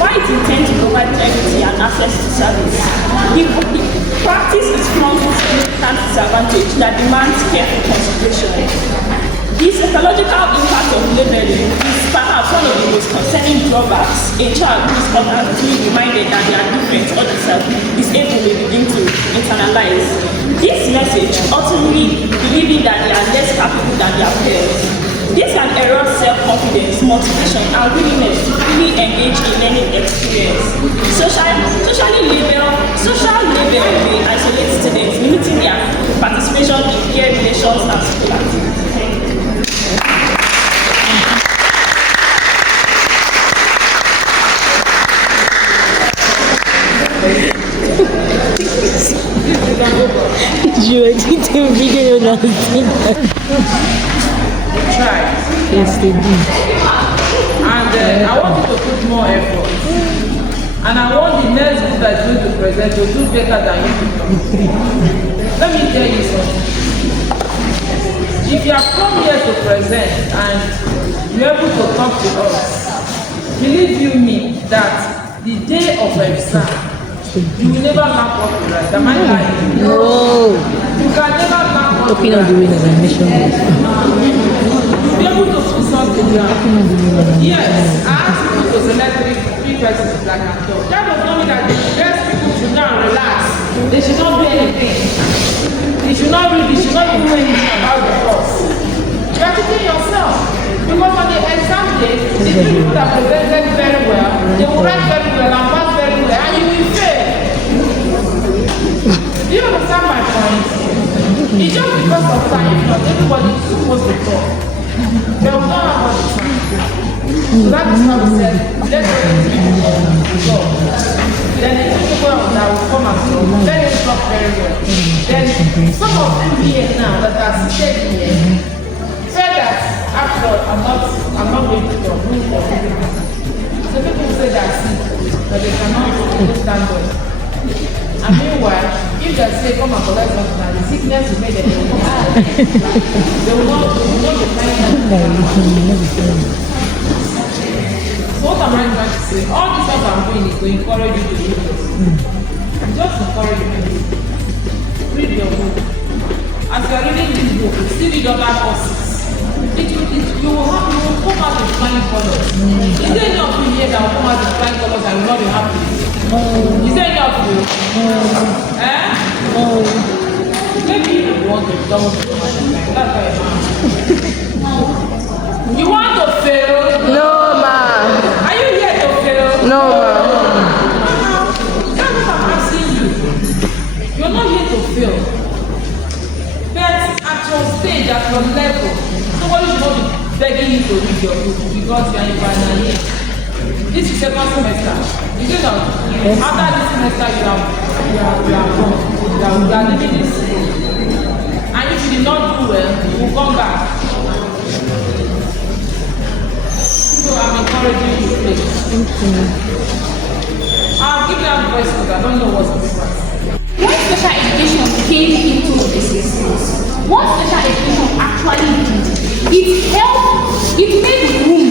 While it intends to provide equity and access to service, the practice is fraught with significant disadvantage that demands careful consideration. This ecological impact of labeling is perhaps one of the most concerning drawbacks a child who is constantly reminded that they are different or disabled may begin to internalize. This message ultimately believing that they are less capable than their peers. This can erode self-confidence, motivation, and willingness to really engage in learning experience. Social labeling may isolate students, limiting their participation in peer relations and school activities. Thank you. You edit the video now. Try. Yes, they do. And I want you to put more effort. And I want the next group that's going to present to do better than you. Let me tell you something. If you have come here to present and you're able to talk to us, believe you me that the day of exam, you will never learn what to write. Am I lying? No. You can never learn what to Talking of the write. way that I mentioned this. Be able to put something down. Yes, I asked people to select three persons that can talk. That does not mean that the best people should not relax. They should not do anything. They should not read, they should not even know anything about the course. You are teaching yourself. Because on the exam day, the people that presented very well, they will write very well and pass very well, and you will fail. Do you understand my point? It's just because of time, not everybody is supposed to talk. They will not have much time. So that is why we said, let's go. Then the people that will come and talk, let them talk very well. Then some of them here now that are seated here, say that after all, I'm not going to talk. So people say that that they cannot stand up. And meanwhile, if they say come and collect something and the sickness will make them they will not be finding out. So what am I trying to say? All this what I'm doing is to encourage you to do this. Just encourage you. Read your book. As you are reading this book, you still read other courses. You will come out with flying colors. Is there any of you here that will come out with flying colors and will not be happy? Is there any of you? Maybe you want to double the that's why you want to fail? No, ma. Are you here to fail? No, ma. That's what I'm asking you. You're not here to fail. But at your stage, at your level, somebody should not be begging you to read your book because you are in final year. This is second semester. You know that after this semester you are gone. You are leaving this school. And if you did not do well, you will come back. So I'm encouraging you, please. I'll give you a voice because I don't know what's the difference. When special education came into the system, what special education actually did, it made room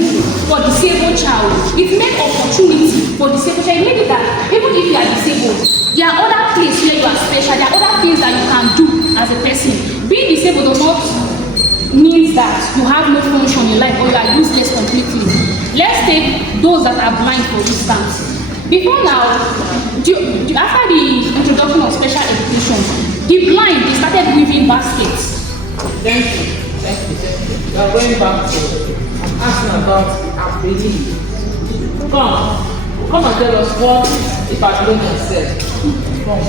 for disabled child. It made opportunity for disabled child. It made it that even if you are disabled, there are other places where you are special. There are other things that you can do as a person. Being disabled does not mean that you have no function in life or you are useless completely. Let's take those that are blind, for instance. Before now, after the introduction of special education, the blind, they started weaving baskets. Thank you. We are going back to asking about ability. Come and tell us what the Babylonian said. Come.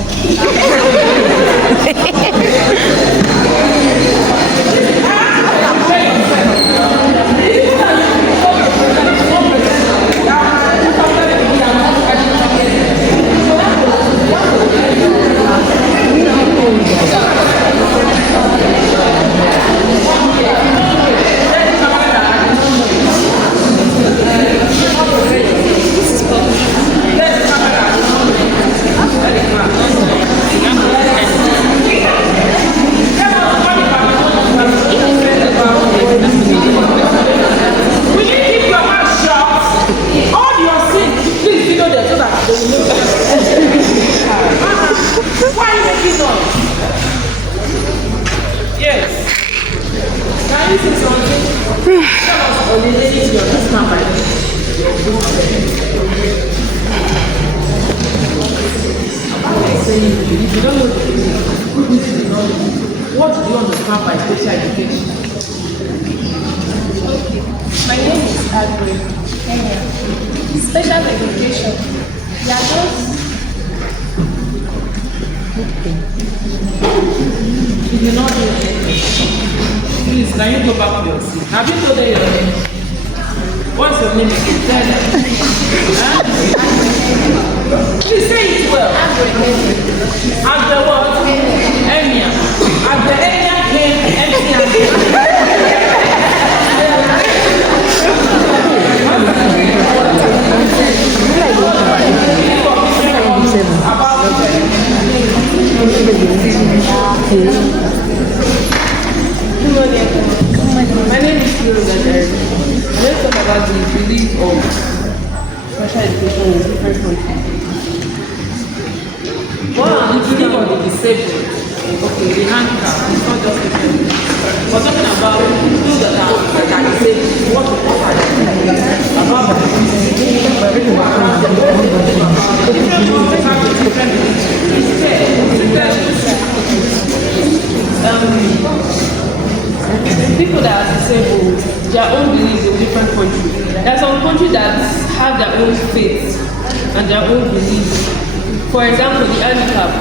What do you understand by special education? My name is Agri. Special education. They are just If you not do it, please, can you go back to your seat? Have you told them your name? What's your name again? Tell them. Huh? Please say it well. in a different country. One, if you live on the disabled, okay, the handicap, it's not just different. We're talking about those that are disabled, what to offer them. About people that are disabled, their own beliefs in different countries. There are some countries that have their own faith and their own beliefs. For example, the handicap.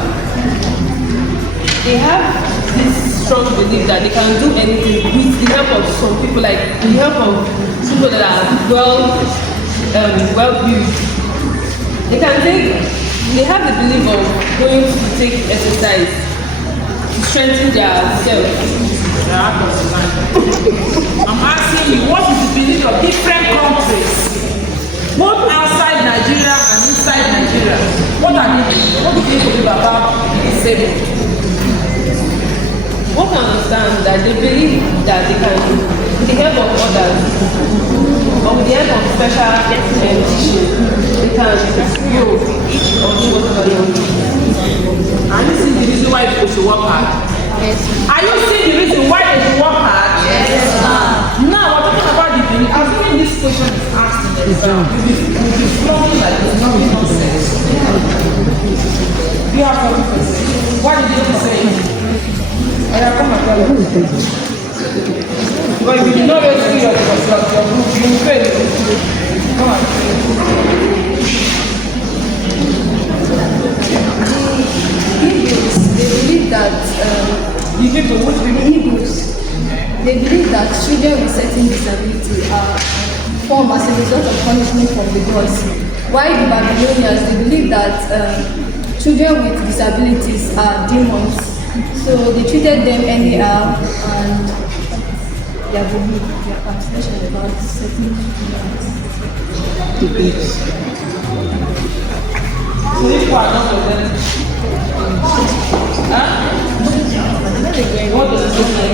They have this strong belief that they can do anything with the help of some people, like the help of people that are well-built. They have the belief of going to take exercise to strengthen their self. I'm asking you, what is the belief of different countries, both outside Nigeria and inside Nigeria? What are they doing? What do they believe about the disabled? One can understand that they believe that they can, with the help of others, or with the help of special teaching, they can grow or do whatever they want. Are you seeing the reason why people should work hard? Yes. Are you seeing the reason why they should work hard? Yes, ma'am. Now we're talking about the belief. Assuming this question is asked in the exam, you'll be flowing like it's not nonsense. You have something to say. What did you say? I have come and tell you. But if you did not rescue your group, you will fail. Come on. They believe that they believe that children with certain disability are formed as a result of punishment from the gods. While the Babylonians, they believe that children with disabilities are demons. So they treated them anyhow, and their belief, their perception about certain So if you are not of them, what does it say?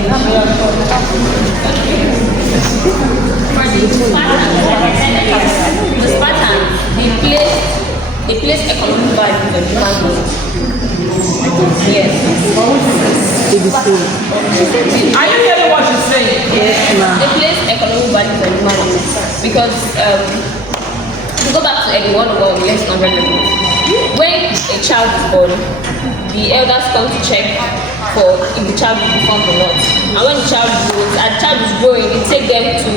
The Spartans, they placed economic value on human beings. Yes. Are you hearing what she's saying? Yes, ma'am. They place economic value on human beings because to go back to Edu411, let's not remember. When a child is born, the elders come to check for if the child will perform or not. And when the child grows, as the child is growing, they take them to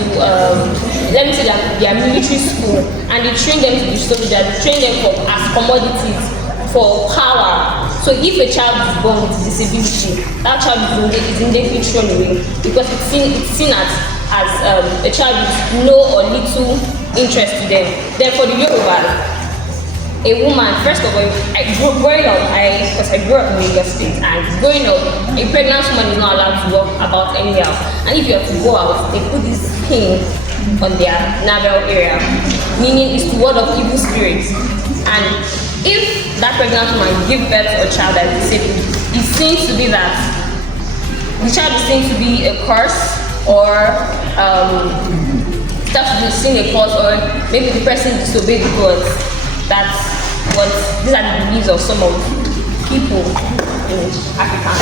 let me say that their military school, and they train them to be soldiers. They train them as commodities for power. So if a child is born with disability, that child is indefinitely thrown away because it's seen as a child with no or little interest to them. Then for the Yoruba, a woman, first of all, growing up, because I grew up in Lagos State, and growing up, a pregnant woman is not allowed to walk about anyhow. And if you have to go out, they put this pin on their navel area, meaning it's the word of evil spirits. And if that pregnant woman gives birth to a child that is disabled, it seems to be that the child is seen to be a curse, or starts to sing a curse, or maybe the person disobeyed the gods. That's what these are the beliefs of some of people in Africa.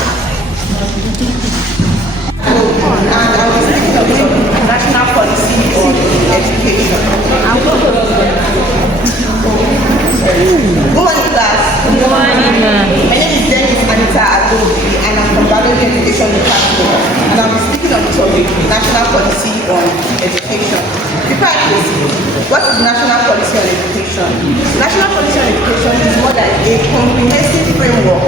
And I was thinking of the national policy on education. Good morning, class. Good morning, ma'am. My name is Dennis Anita Adobe, and I'm from Biology Education Department. And I'll be speaking on the topic national policy on education. Before I proceed, what is national policy on education? National policy on education is more like a comprehensive framework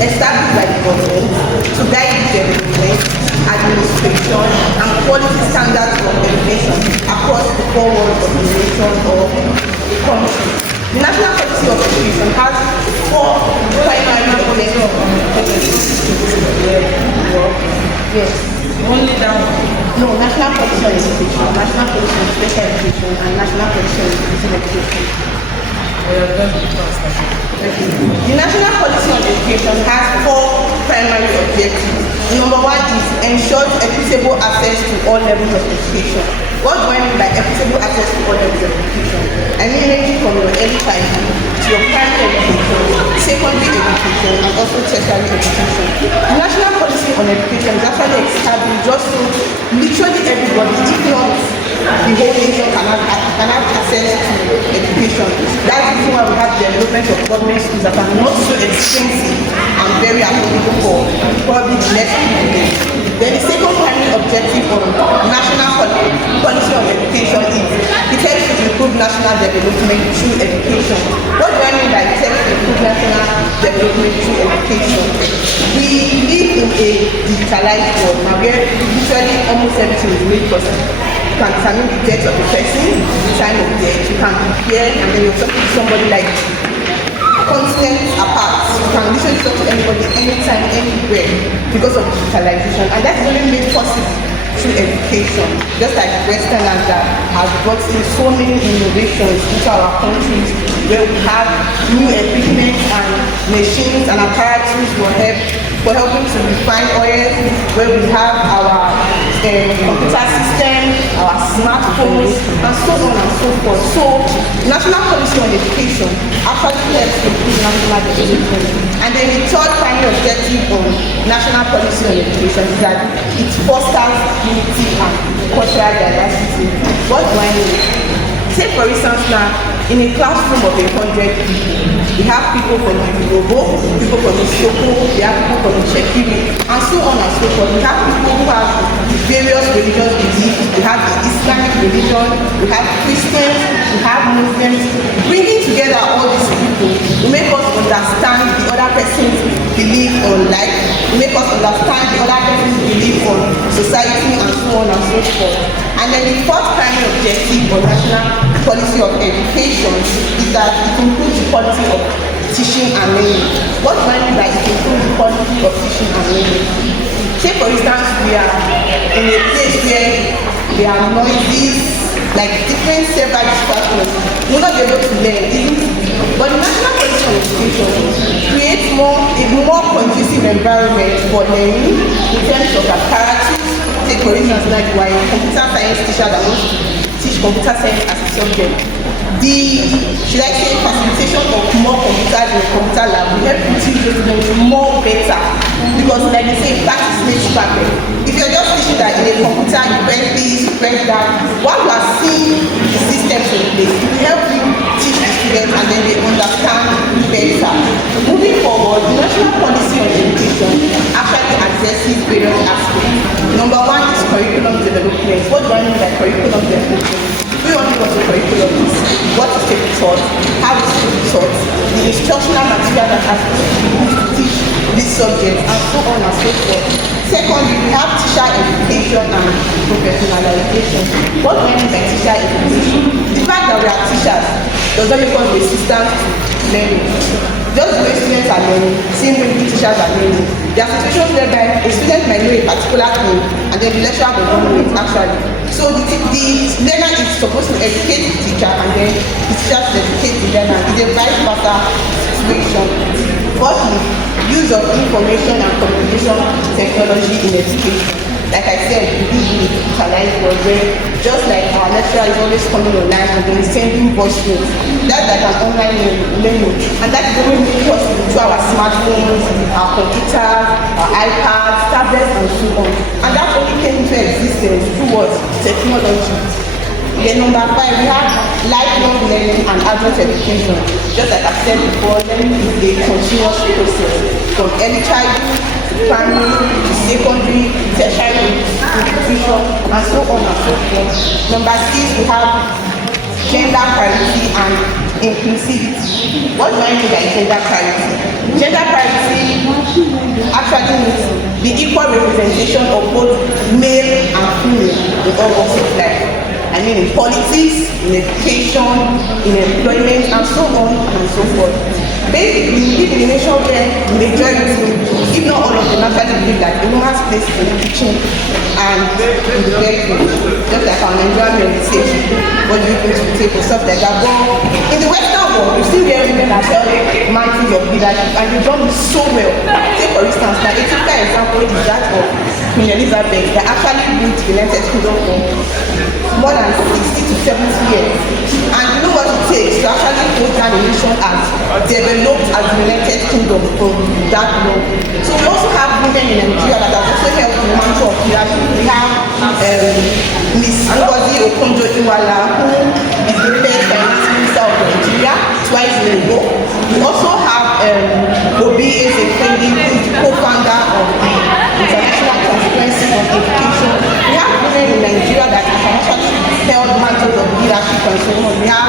established by the government to guide the development, administration, and quality standards of education across the 4 walls of the nation or the country. The national policy of education has 4 primary objectives. Yes. Only that one. No, national policy on education, national policy on special education, and national policy on inclusive education. The national policy on education has 4 primary objectives. Number one is ensure equitable access to all levels of education. What do I mean by equitable access to all levels of education? I mean ranging from your early childhood to your primary education, secondary education, and also tertiary education. The national policy on education is actually established just so literally everybody, if not the whole nation, can have access to education. That's the reason why we have the development of government schools that are not so expensive and very affordable for probably less people. Then the second primary objective of national policy on education is it helps to improve national development through education. What do I mean by it helps to improve national development through education? We live in a digitalized world now where literally almost everything is made possible. You can determine the death of a person, the time of death, you can prepare, and then you're talking to somebody like continents apart. You can literally talk to anybody, anytime, anywhere because of digitalization, and that's only made possible through education. Just like Westerners that has brought in so many innovations into our countries, where we have new equipment and machines and apparatus for helping to refine oil, where we have our computer system, our smartphones, and so on and so forth. So, national policy on education actually helps to improve national development. And then the third primary objective of national policy on education is that it fosters unity and cultural diversity. What do I mean? Say for instance now, in a classroom of 100 people, we have people from Yoruba, people from Isoko, we have people from Shekiri, and so on and so forth. We have people who have various religious beliefs. We have the Islamic religion, we have Christians, we have Muslims. Bringing together all these people will make us understand the other person's belief on life, will make us understand the other person's belief on society, and so on and so forth. And then the fourth primary objective of national policy of education is that it improves the quality of teaching and learning. What do I mean by it improves the quality of teaching and learning? Say for instance, we are in a place where there are noises, like different several distractions. We'll not be able to learn, isn't it? But the national policy on education creates a more conducive environment for learning in terms of apparatus. Take for instance, like why a computer science teacher that wants to teach computer science as a subject. Should I say, facilitation of more computers in the computer lab will help you teach those students more better. Because like they say, practice makes perfect. If you're just teaching that in a computer, you press this, you press that, while you are seeing the systems in place, it will help you teach the students and then they understand better. Moving forward, the national policy on education actually addresses various aspects. Number one is curriculum development. What do I mean by curriculum development? We all know what the curriculum is, what is to be taught, how it's to be taught, the instructional material that has to be used to teach this subject, and so on and so forth. Secondly, we have teacher education and professionalization. What do I mean by teacher education? The fact that we are teachers does not make us resistant to learning. Just the way students are learning, same way we teachers are learning. There are situations whereby a student might know a particular thing and then the lecturer does not know it actually. So the learner is supposed to educate the teacher and then the teacher should educate the learner. It's a vice versa situation. Fourthly, use of information and communication technology in education. Like I said, we live in a digitalized world where just like our lecturer is always coming online and then sending voice notes. That's like an online learning. And that is only made possible through our smartphones, our computers, our iPads, tablets, and so on. And that only came into existence through what? Technology. Then number 5, we have lifelong learning and adult education. Just like I said before, learning is a continuous process from early childhood, primary, secondary, tertiary, institution, and so on and so forth. Number 6, we have gender parity and inclusivity. What do I mean by gender parity? Gender parity actually means the equal representation of both male and female in all walks of life. I mean in politics, in education, in employment, and so on and so forth. Basically, we live in a nation where the majority, if not all of them, actually believe that a woman's place in the kitchen and in the bedroom. Just like our Nigerian men say, what do you bring to the table, stuff like that. But in the Western world, you see where women are held mantles of leadership and they've done it so well. Take for instance, now a typical example is that of beds that actually ruled the United Kingdom for more than 60 to 70 years. And you know what it takes to actually hold that a nation as developed as the United Kingdom from that long. So we also have women in Nigeria that have also held the mantle of leadership. We have Miss Ngozi Okonjo-Iweala, who is the first finance minister of Nigeria twice in a row. We also have Obi Ezekweli, who is the co-founder of the International Transparency on Education. We have women in Nigeria that have actually held mantles of leadership and so on. We have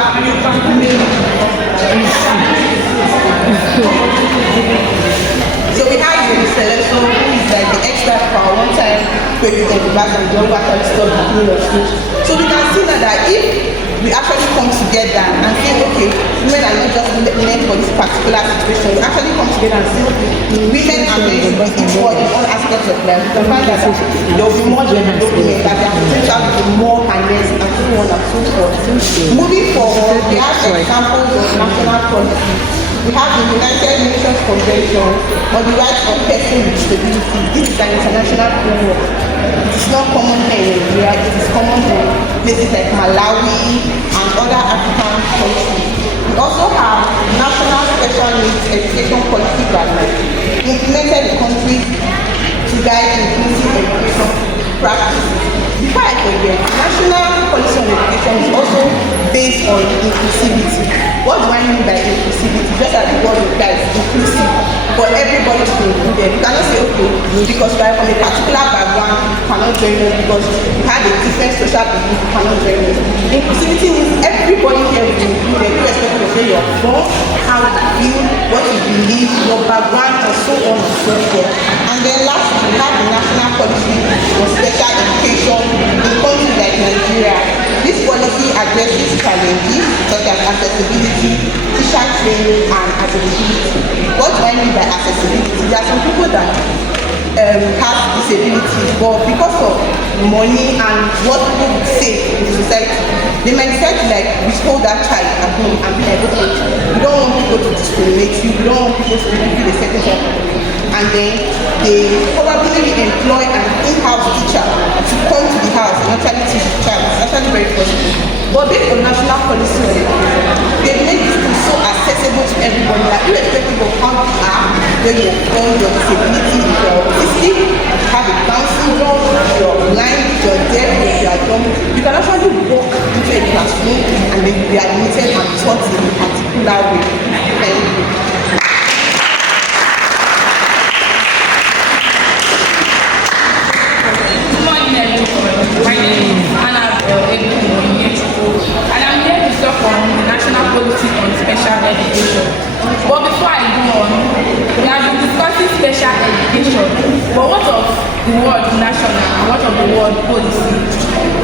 so we have Mr. DELSU, who is like the expert for our one-time president back in the actually studied the Queen of Schools. So we can see now that if we actually come together and say, okay, women are not just meant for this particular situation, we actually come together and say, okay, women are meant to be equal in all aspects of life. We can find that there will be more development, that their potential will be more harnessed, and so on and so forth. Moving forward, we have examples of national policies. We have the United Nations Convention on the Rights of Persons with Disabilities. This is an international framework. It is not common here in Nigeria, it is common in places like Malawi and other African countries. We also have National Special Needs Education Policy Guidelines implemented in countries to guide inclusive education practices. Before I forget, national policy on education is also based on inclusivity. What do I mean by inclusivity? Just as the word implies, inclusive, for everybody to be included. You cannot say, okay, because you are from a particular background, you cannot join us, because you have a different social belief, you cannot join us. Inclusivity means everybody here will be included, irrespective of where you are from, how you feel, what you believe, your background, and so on and so forth. And then lastly, we have the national policy for special education in countries like Nigeria. This policy addresses challenges such as accessibility, teacher training, and availability. What do I mean by accessibility? There are some people that have disabilities, but because of money and what people would say in the society, they might decide to like withhold that child at home and be like, okay, we don't want people to discriminate you, we don't want people to feel a certain type of way. And then they probably employ an in-house teacher to come to the house and actually teach the child. It's actually very possible. But based on national policy, they make this thing so accessible to everybody, that irrespective of how you are, whether you're born, your disability, if you're autistic, you have a Down syndrome, you're blind, you're deaf, you are dumb, you can actually walk into a classroom and then be admitted and taught in a particular way. Thank you. My name is Edu411, and I'm here to talk on the national policy on special education. But before I go on, we have been discussing special education, but what of the word national and what of the word policy?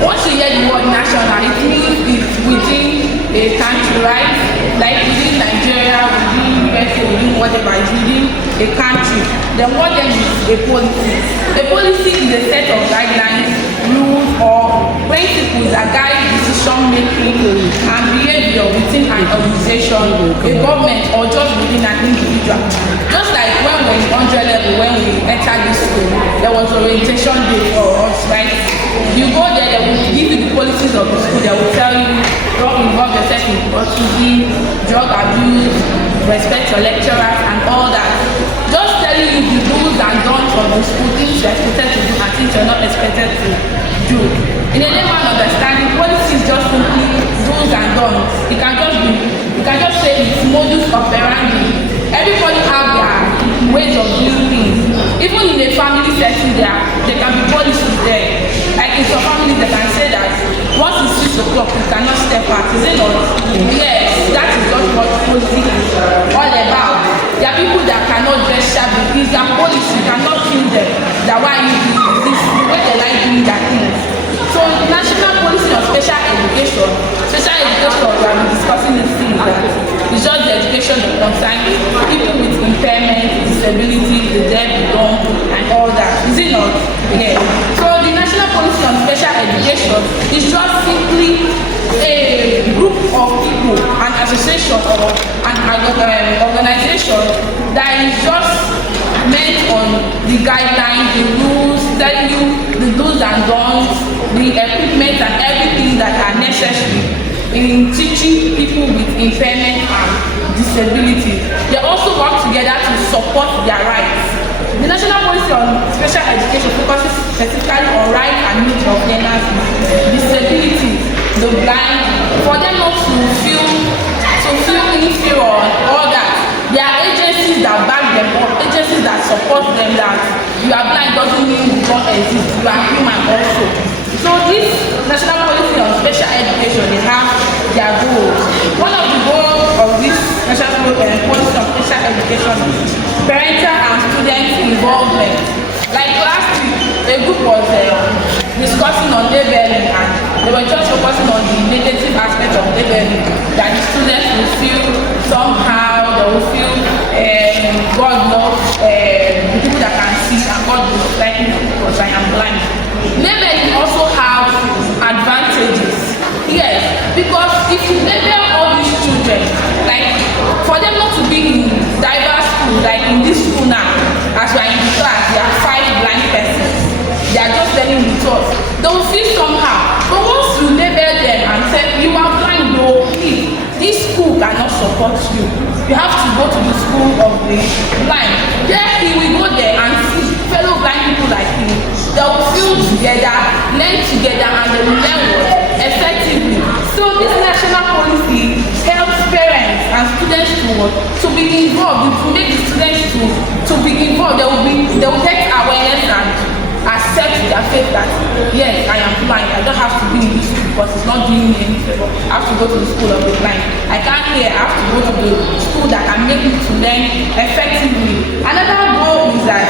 Once you hear the word national, it means it's within a country, right? Like within Nigeria, within USA, within whatever, it's within a country. Then what then is a policy? A policy is a set of guidelines, rules, or principles that guide decision making and behavior within an organization, a government, or just within an individual. Just like when we're in 400 level, when we entered this school, there was orientation day for us, right? You go there, they will give you the policies of the school. They will tell you don't involve yourself in prostitution, drug abuse, respect your lecturers, and all that. Just telling you the do's and don'ts of the school, things you're expected to do and things you're not expected to do. In a layman understanding, policy is just simply do's and don'ts. You can just say it's modus operandi. Everybody have their ways of doing things. Even in a family setting, there can be policies there. Like in some families, they can say that once it's 6 o'clock, you cannot step out. Is it not? Yes, that is just what policy is all about. There are people that cannot dress shabby. It's their policy. You cannot kill them. That's why you do this, the way they like doing their things. So national policy on special education we have been discussing these things that it's just the education that concerns people with impairment, disability, the deaf, the dumb, and all that. Is it not? Yeah. So the national policy on special education is just simply a group of people, an association or an organization that is just meant on the guidelines, the rules, tell you the do's and don'ts, the equipment and everything that are necessary in teaching people with impairment and disability. They also work together to support their rights. The national policy on special education focuses specifically on rights and needs of learners with disability, the blind, for them not to feel inferior or that there are agencies that back them up, agencies that support them, that you are blind doesn't mean you don't exist, you are human also. So this national policy on special education, they have their goals. One of the goals of this national policy on special education is parental and student involvement. Like last week, a group was discussing on labeling, and they were just focusing on the negative aspect of labeling, that the students will feel somehow, they will feel God knows, the people that can see and God will like me because I am blind. Labeling also have advantages. Yes, because if you label all these children, like for them not to be in diverse schools, like in this school now, as we are in the class, there are 5 blind persons. They are just learning with us. They will feel somehow. But once you label them and say, you are blind, no, please, this school cannot support you. You have to go to the school of the blind. There he will go there and see fellow blind people like him. They will feel together, learn together, and they will learn what? Effectively. So this national policy helps parents and students to be involved, to make the students to be involved. They will take awareness and accept their faith that yes, I am blind. I don't have to be in this school because it's not doing me any favor. I have to go to the school of the blind. I can't hear. I have to go to the school that can make me to learn effectively. Another goal is that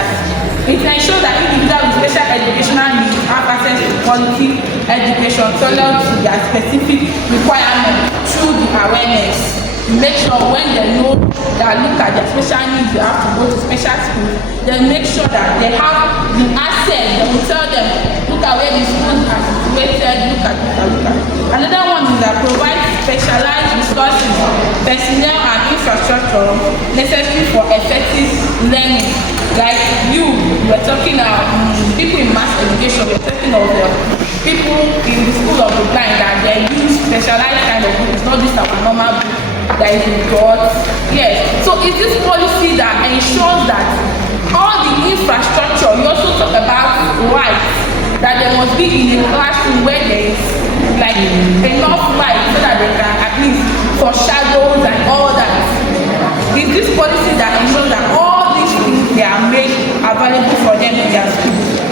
it ensures that individuals with special educational needs have access to quality education tailored to their specific requirements through the awareness. Make sure when they know that look at their special needs, they have to go to special school, then make sure that they have the access. They will tell them, look at where the schools are situated, look at. Another one is that provide specialized resources, personnel and infrastructure necessary for effective learning. Like you were talking about people in mass education, we're talking of the people in the school of the blind that they use specialized kind of book. It's not just our normal book that is taught. Yes. So it's this policy that ensures that all the infrastructure, you also talk about rights, that there must be in a classroom where there is like enough light so that they can at least for shadows and all that. It's this policy that ensures that all these things they are made available for them in their schools.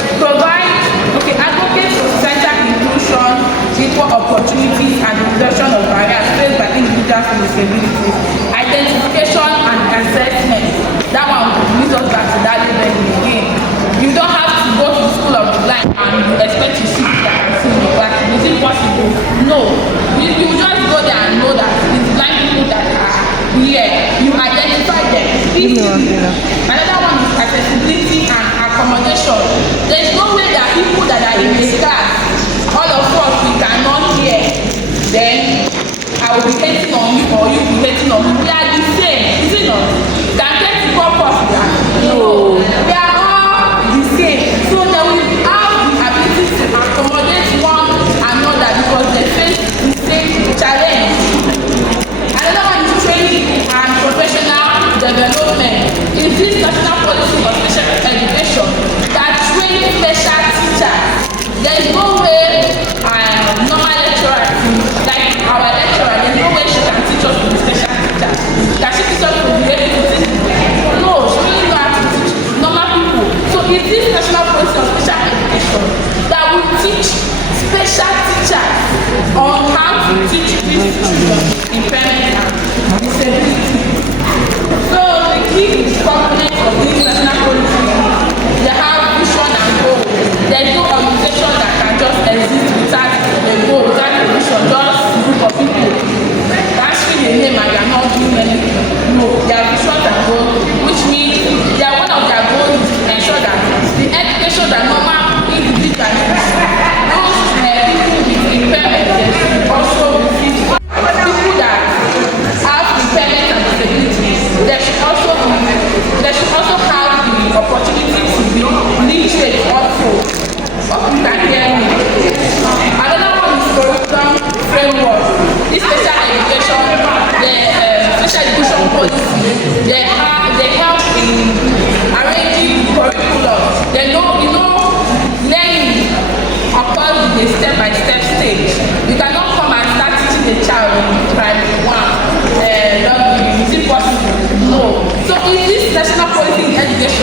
Advocate for societal inclusion, equal opportunities and the reduction of barriers faced by individuals with disabilities, identification and assessment. That one leads us back to that labeling again. You don't have to go to the school of the blind and you expect to see that can see in the class. Is it possible? No. You just go there and know that it's blind people that are here. You identify them easily. Another one is accessibility and accommodation. There is no way that people that are in this class, all of us, we cannot hear. Then I will be hating on you or you will be hating on me. We are the same, is it not? Can get the purpose that? No. We are all the same. So then we have the ability to accommodate one another because they face the same challenge. Another one is training and professional development. In this national policy for special education that train special teachers, there is no way normal lecturer, like our lecturer, there is no way she can teach us to be special teachers. Can she teach us to be able to teach? No, she really know how to teach normal people. So it's this national policy on special education that will teach special teachers on how to teach these children impairment and disability. So the key components of this national policy, they have vision and goal. There is no organization that can just exist without a goal, without a vision, just a group of people answering a name and they are not doing anything. No, they have vision and goal, which means one of their goals is to ensure that the education that normal individuals, those people with impairment also receive. People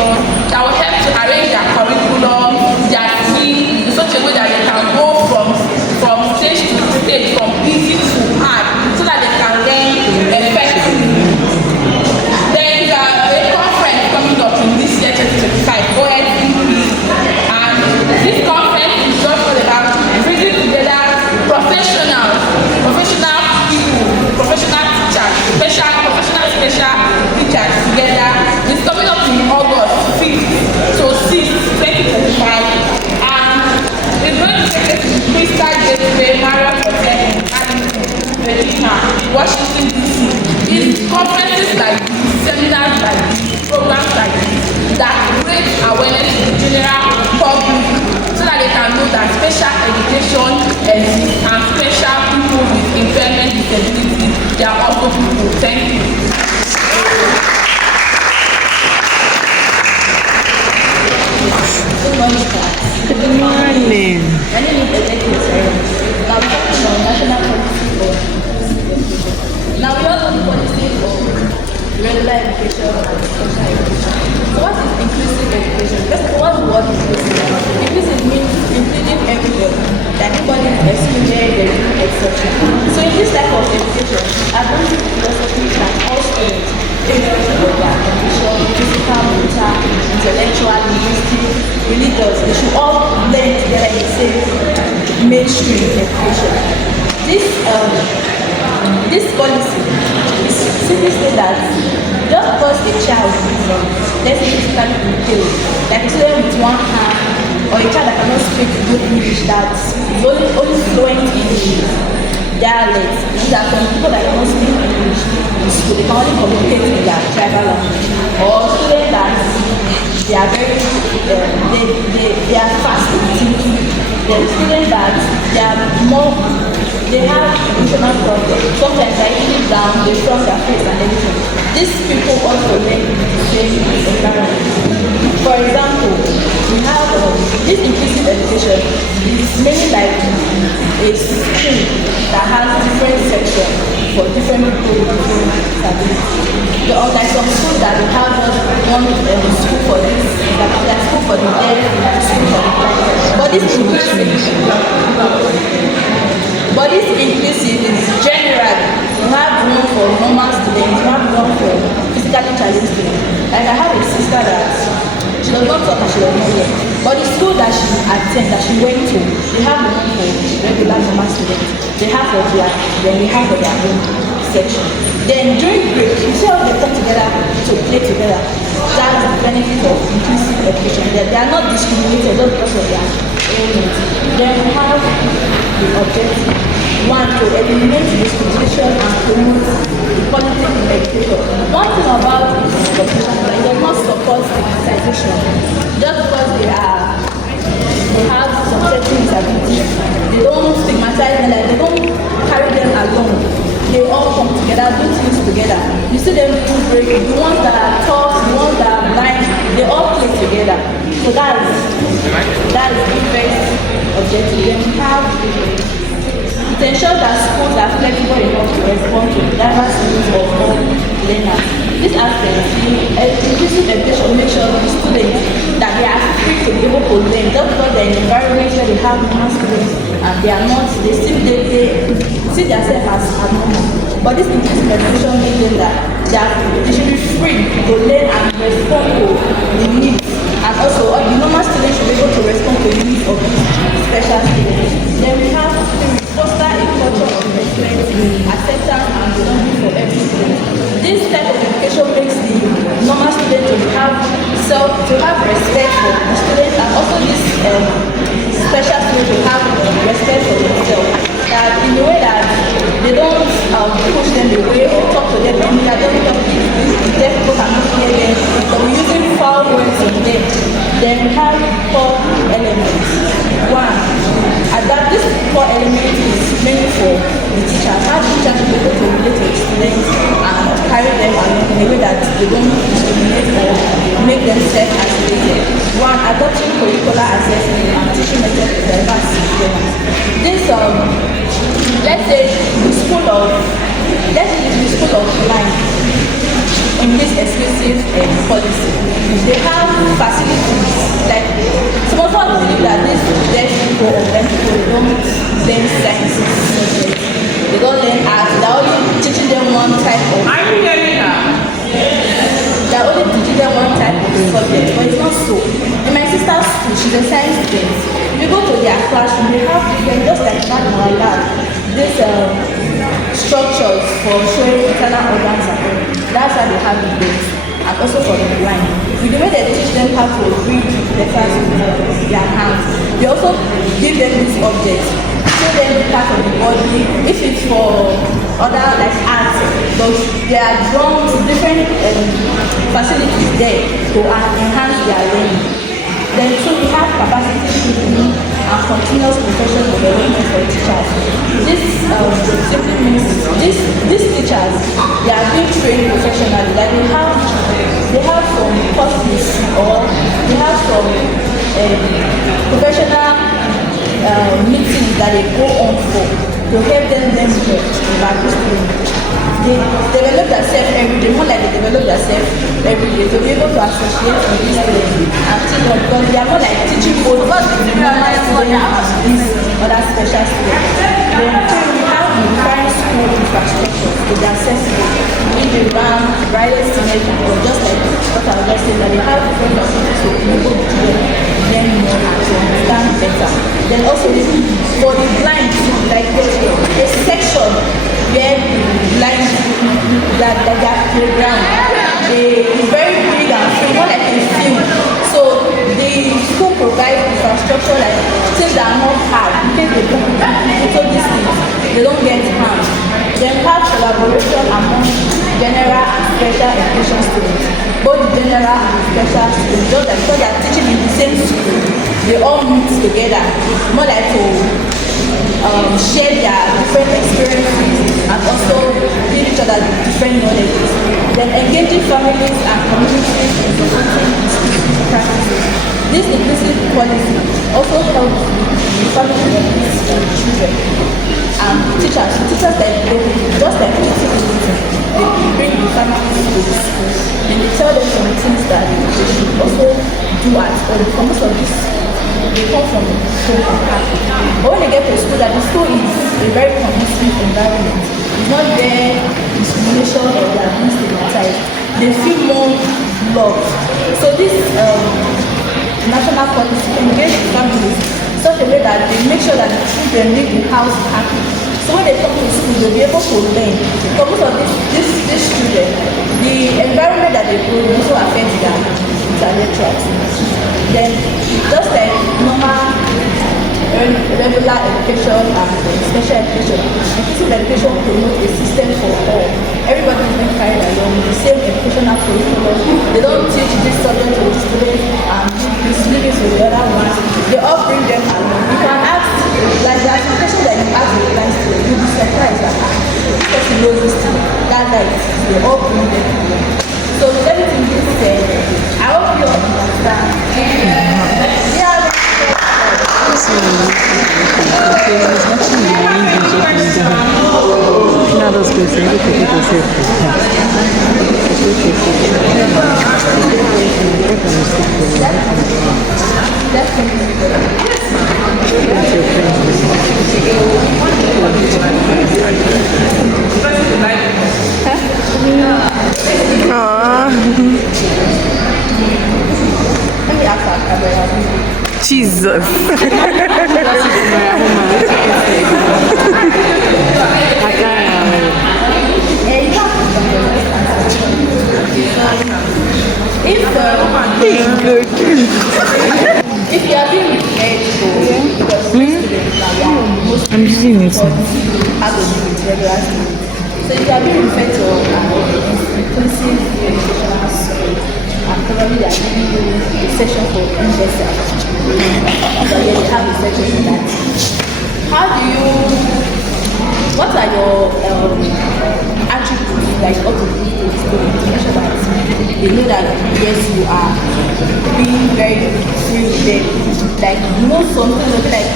education that will help to arrange their curriculum, their skill in such a way that they can go from stage to stage, from easy to hard, so that they can learn effectively. There is a conference coming up in this year 2025, OSCP, and this conference is just all about bringing together professional people, professional teachers, special teachers together. It's coming up in August 5th to 6th, 2025, and it's going to take us to Crystal Gateway Marriott Hotel in Arlington, Virginia, Washington DC. It's conferences like this, seminars like this, programs like this that raise awareness to the general public so that they can know that special education exists and special people with impairment disabilities, they are also people. Thank you. Good morning, class. Good morning. My name is Edu411. Now we're talking on national policy for. Now we all know the policy for regular education and special education. So what is inclusive education? First of all, what's the word inclusive? Inclusive means including everybody. That everybody is excluded, there is no exception. So in this type of education, advanced philosophy that all students, irrespective of their condition, physical, mental, intellectual, linguistic, religious, they should all blend together in the same mainstream education. This policy is simply say that just because a child is, let's say, physically impaired, like a student with one hand, or a child that cannot speak good English, that is only fluent in dialects, these are some people that cannot speak English in school, they can only communicate in their tribal language, or students that they are very, they are fast in thinking, there are students that they have internal problems, sometimes they are eating down, they front their face and everything. These people also learn the same environment. For example, we have this inclusive education is mainly like a stream that has different sections for different people with different disabilities. There are like some schools that will have just one school for this, like school for the deaf, school for the blind. But this inclusive is general. You have room for normal students, you have room for physically challenged students. Like I have a sister that she does not talk and she does not learn. But the school that she attended, that she went to, they have room for regular normal students. They have for black, then they have for their own section. Then during break, you see how they come together to play together. That's the benefit of inclusive education. They are not discriminated just because of their ailments. Then we have the objective. One, to eliminate discrimination and promote equality in education. One thing about this education is that it does not support stigmatization. Just because they have some certain disabilities, they don't stigmatize them, like they don't carry them along. They all come together, do things together. You see them do break, the ones that are tall, the ones that are blind, they all play together. So that's the first objective. Then we have to ensure that schools are flexible enough to respond to the diverse needs of all learners. This aspect, inclusive education makes sure the students that they are free to be able to learn, just because they're in an environment where they have normal students and they are not, they see themselves as abnormal. But this inclusive education makes them that they should be free to learn and respond to the needs. And also, the normal students should be able to respond to the needs of these special students. Then we have to foster a culture of respect, acceptance, and belonging for every student. This type of education makes the normal student to have respect for the students, and also this special student to have respect for themselves. That in a way that they don't push them away or talk to them in a very tough way. The deaf people cannot hear them, so we're using foul words on them. Then we have 4 elements. One, adapt. This 4 elements is meant for the teacher. How the teacher should be able to relate to the students and carry them along in a way that they don't discriminate or make them self-isolated. One, adopting curricular assessment and teaching methods for diverse students. This let's say the school of blind in this exclusive policy. they have facilities like some of us believe that this deaf people or blind people they don't learn sciences subjects. They don't learn arts. They're only teaching them one type of. I'm hearing her. They're only teaching them one type of subject, but it's not so. In my sister's school, she's a science student. If you go to their classroom, they have different, just like that in our lab, these structures for showing internal organs and all. That's why they have the books. And also for the blind. With the way they teach them how to read letters with their hands, they also give them these objects, show them the part of the body. If it's for other like arts, but there are drawn different facilities there to enhance their learning. Then so we have capacity building and continuous professional development for teachers. This simply means these teachers, they are being trained professionally. Like they have some courses or they have some professional meetings that they go on for to help them learn about this thing. They develop themselves every day, more like they develop themselves every day to be able to associate with these students and teach them because they are more like teaching both the normal students and these other special students. Then we have the refined school infrastructure to be accessible in the ramp, bridal scenery, or just like what I was just saying, that they have different facilities to enable the children learn more and to understand better. Then also for the blind, like there's a section where the blind that playground is very big and free, more like a field. So the school provides infrastructure like things that are not hard in case they don't do these things, they don't get harmed. Then have collaboration among general and special education students. Both the general and special students, just like because they are teaching in the same school, they all meet together, more like to share their different experiences and also give each other different knowledges. Then engaging families and communities in supporting inclusive practices. This inclusive policy also helps the families of these children and teachers that they just like they bring the families to the school and they tell them some things that they should also do at home. For most of this, they come from home and happy. But when they get to school, that the school is a very conducive environment. It's not there discrimination or they are being stigmatized. They feel more love. So this national policy engage families in such a way that they make sure that the children leave the house happy. So when they come to school, they'll be able to learn. For most of these children, the environment that they grow also affects their intellectual activity. Then just like normal regular education and special education, inclusive education promotes a system for all. Everybody is being carried along with the same educational curriculum. They don't teach this subject to the students and leave it to the other ones. They all bring them along. You can ask, like the application that you ask the clients to, you'll be surprised that this person knows this thing. That's right. They all bring them along. So with everything this said, I hope you understand. Jesus. If you are being referred to, because I'm using it. How to do with regular students. So if you are being referred to inclusive educational school, and probably they are giving you a session for universal. So yeah, they have a section for that. How do you, what are your attributes like up to the student to make sure that they know that yes, you are being very free with them. Like you know something like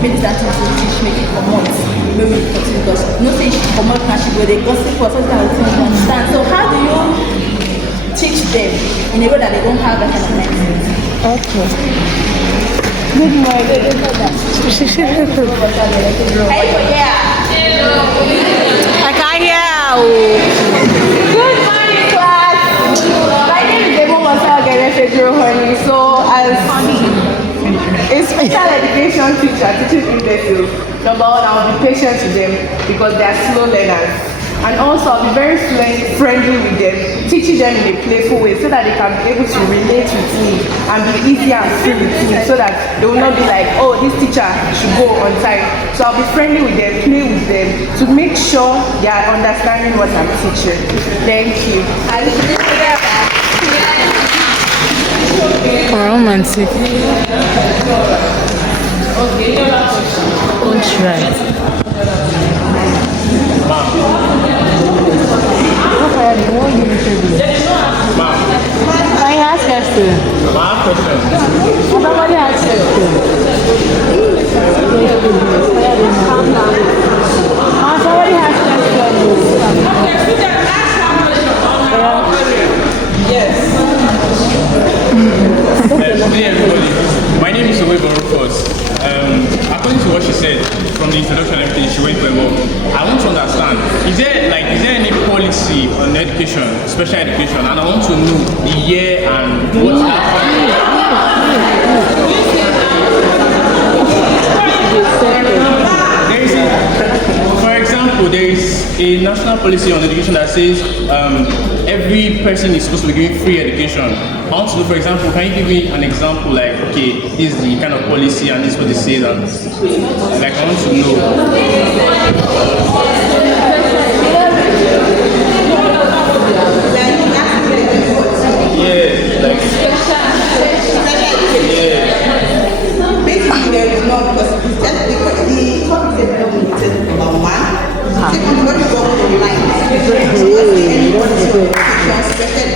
maybe that to teach, make it promote, maybe because no say promote can't go they gossip or something I would understand. So how do you teach them in a way that they don't have that kind of mindset. Okay. Good morning. I can't hear. Good morning, class. My name is Edu411. So, as a special education teacher teaching in DELSU, number one, I'll be patient with them because they are slow learners. And also, I'll be very friendly with them, teaching them in a playful way so that they can be able to relate with me and be easier and free with me so that they will not be like, oh, this teacher should go on time. So I'll be friendly with them, play with them to make sure they are understanding what I'm teaching. Thank you. Romantic. Okay, Don't try. I ask question. Somebody ask question. Somebody ask question. Yes. Hey everybody, my name is Edu411. According to what she said from the introduction and everything, she went very well. I want to understand, is there any policy on education, special education, and I want to know the year and what's for example, there is a national policy on education that says every person is supposed to be given free education. I want to know, for example, can you give me an example like, okay, this is the kind of policy and this is what they say, and like I want to know. Yeah, like basically there is no because it's just the topic is very limited number one. Second, what is going online? So what's the end of special education?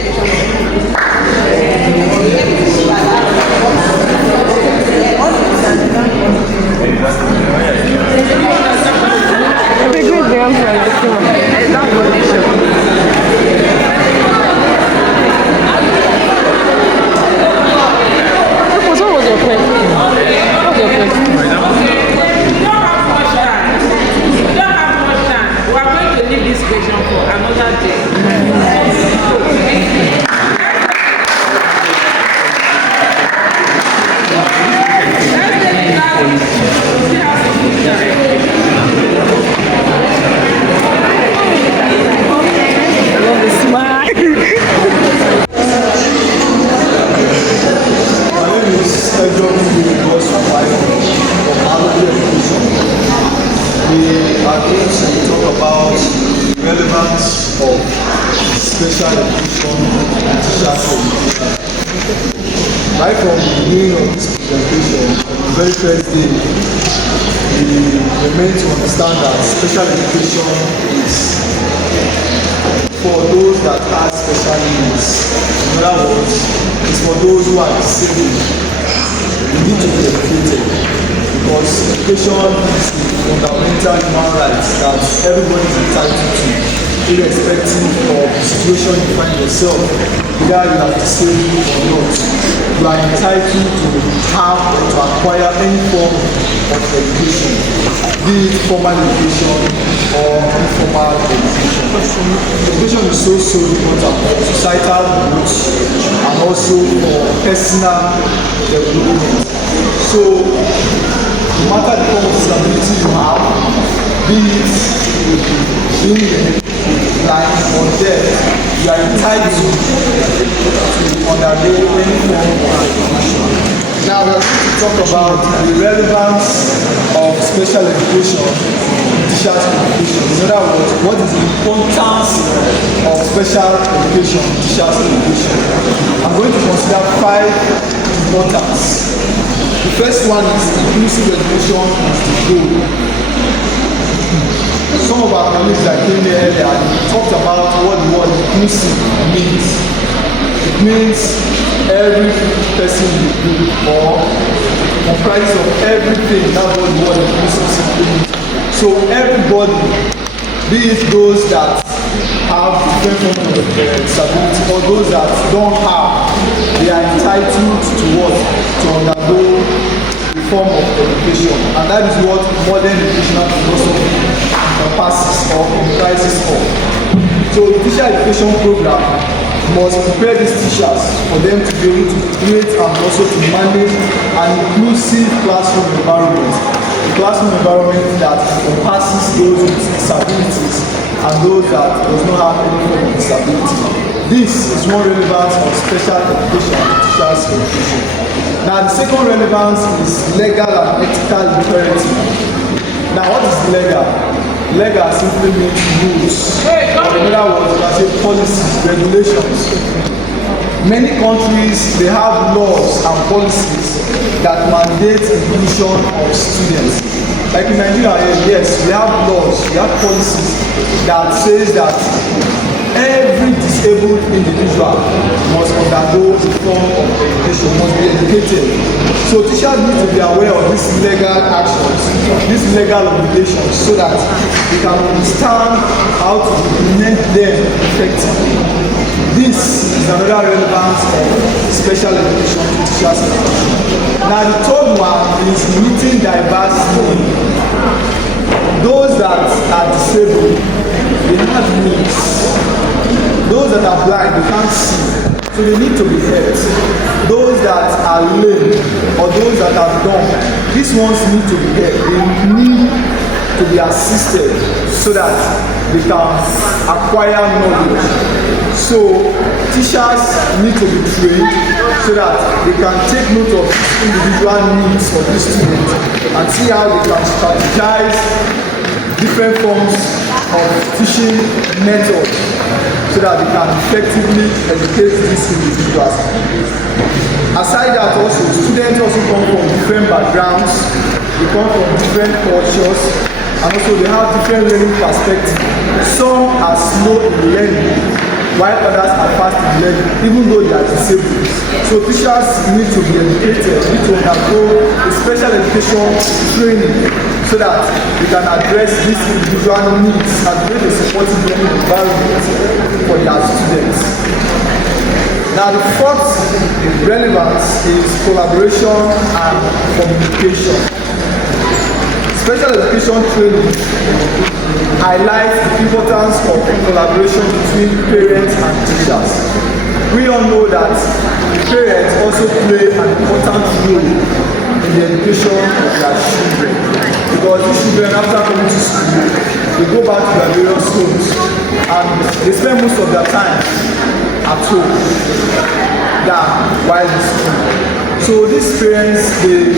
Special education and teachers education. Right from the beginning of this presentation, on the very first day, we were meant to understand that special education is for those that have special needs. In other words, it's for those who are disabled. We need to be educated because education is the fundamental human rights that everybody is entitled to, irrespective of the situation you find yourself, whether you are disabled or not. You are entitled to have or to acquire any form of education, be it formal education or informal education. Education is so important for societal growth and also for personal development. So, no matter the form of disability you have, be it being blind or deaf, you are entitled to undergo any form of education. Now we are going to talk about the relevance of special education in teachers' education. In other words, what is the importance of special education in teachers' education? I'm going to consider 5 importance. The first one is inclusive education is the goal. Some of our colleagues that came here earlier talked about what the word inclusive means. It means every person in the group or comprised of everything. That's what the word inclusive simply means. So everybody, be it those that have different forms of disability or those that don't have they are entitled to what? To undergo a form of education. And that is what modern educational philosophy encompasses or comprises of. So the teacher education program must prepare these teachers for them to be able to create and also to manage an inclusive classroom environment. A classroom environment that encompasses those with disabilities and those that does not have any form of disability. This is one relevance of special education and teachers education. Now the second relevance is legal and ethical imperative. Now what is legal? Legal simply means rules. In other words, you can say policies, regulations. Many countries, they have laws and policies that mandate inclusion of students. Like in Nigeria, yes, we have laws, we have policies that says that every disabled individual must undergo a form of education, must be educated. So teachers need to be aware of these legal actions, these legal obligations, so that they can understand how to implement them effectively. This is another relevance of special education to teachers. Now the third one is meeting diverse needs. Those that are disabled, they have needs. Those that are blind, they can't see, so they need to be helped. Those that are lame or those that are dumb, these ones need to be helped. They need to be assisted so that they can acquire knowledge. So teachers need to be trained so that they can take note of individual needs of these students and see how they can strategize different forms of teaching methods so that they can effectively educate these individuals. Aside that, also students also come from different backgrounds, they come from different cultures, and also they have different learning perspectives. Some are slow in learning, while others are fast in learning, even though they are disabled. So teachers need to be educated, need to undergo a special education training so that they can address these individual needs and create a supportive learning environment for their students. Now the fourth relevance is collaboration and communication. Special education training highlights the importance of collaboration between parents and teachers. We all know that parents also play an important role in the education of their children, because these children, after coming to school, they go back to their various homes and they spend most of their time at home than while in school. So these parents, they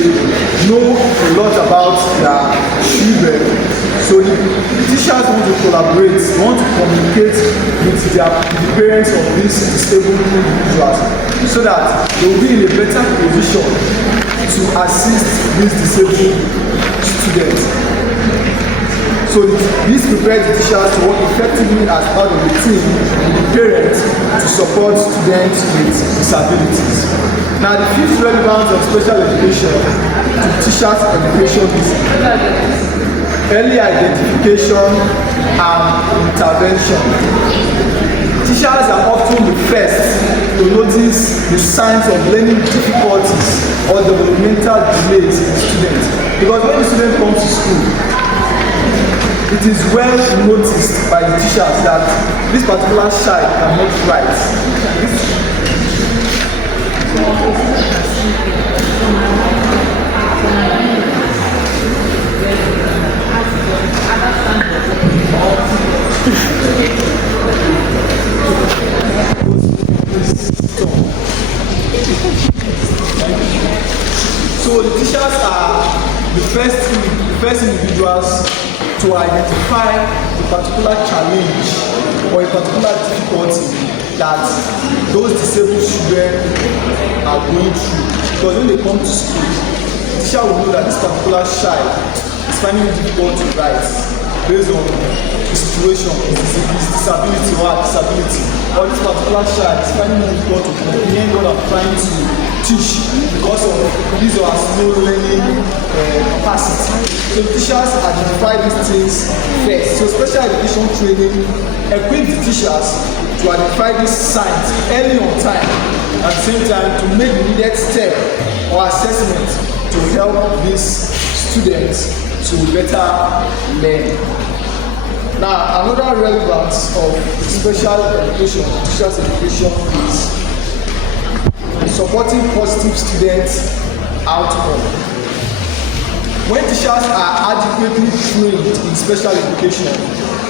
know a lot about their children. So the teachers want to collaborate, want to communicate with the parents of these disabled individuals so that they will be in a better position to assist these disabled students. So this prepares the teachers to work effectively as part of the team with the parents to support students with disabilities. Now the fifth relevance of special education to teachers' education is early identification and intervention. Teachers are often the first to notice the signs of learning difficulties or developmental delays in students. Because when the student comes to school, it is well noticed by the teachers that this particular child cannot write. So the teachers are the first individuals to identify a particular challenge or a particular difficulty that those disabled children are going through. Because when they come to school, the teacher will know that this particular child is finding it difficult to write based on the situation, his disability or her disability. Or this particular child is finding it difficult to comprehend what I'm trying to teach because of his or her slow learning capacity. So teachers identify these things first. So special education training equips the teachers to identify these signs early on time at the same time to make the needed step or assessment to help these students to better learn. Now, another relevance of special education, teachers education is supporting positive student outcome. When teachers are adequately trained in special education,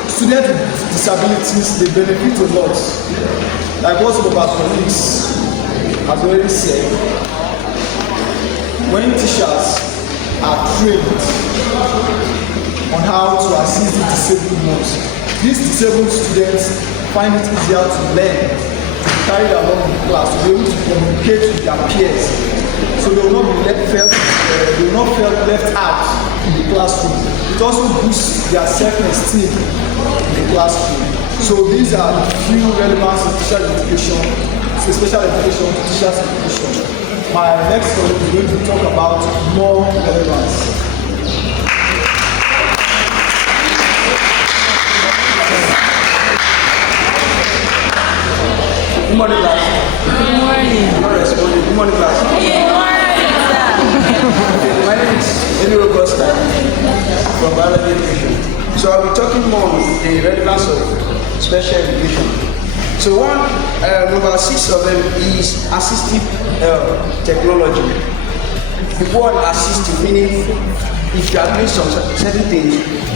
students with disabilities, they benefit a lot. Like what some of our colleagues have already said, when teachers are trained on how to assist the disabled ones, these disabled students find it easier to learn, to carry along in class, to be able to communicate with their peers. So they will not be left out in the classroom. It also boosts their self-esteem in the classroom. So these are the few relevance of teacher education, special education, teachers education. My next colleague is going to talk about more relevance. Good morning, class. Good morning. I'm not responding. Good morning, class. Good morning, sir. My name is Edu411 from biology education. So I'll be talking more on the relevance of special education. So number 6 of them is assistive technology. The word assistive meaning if you are doing some certain things,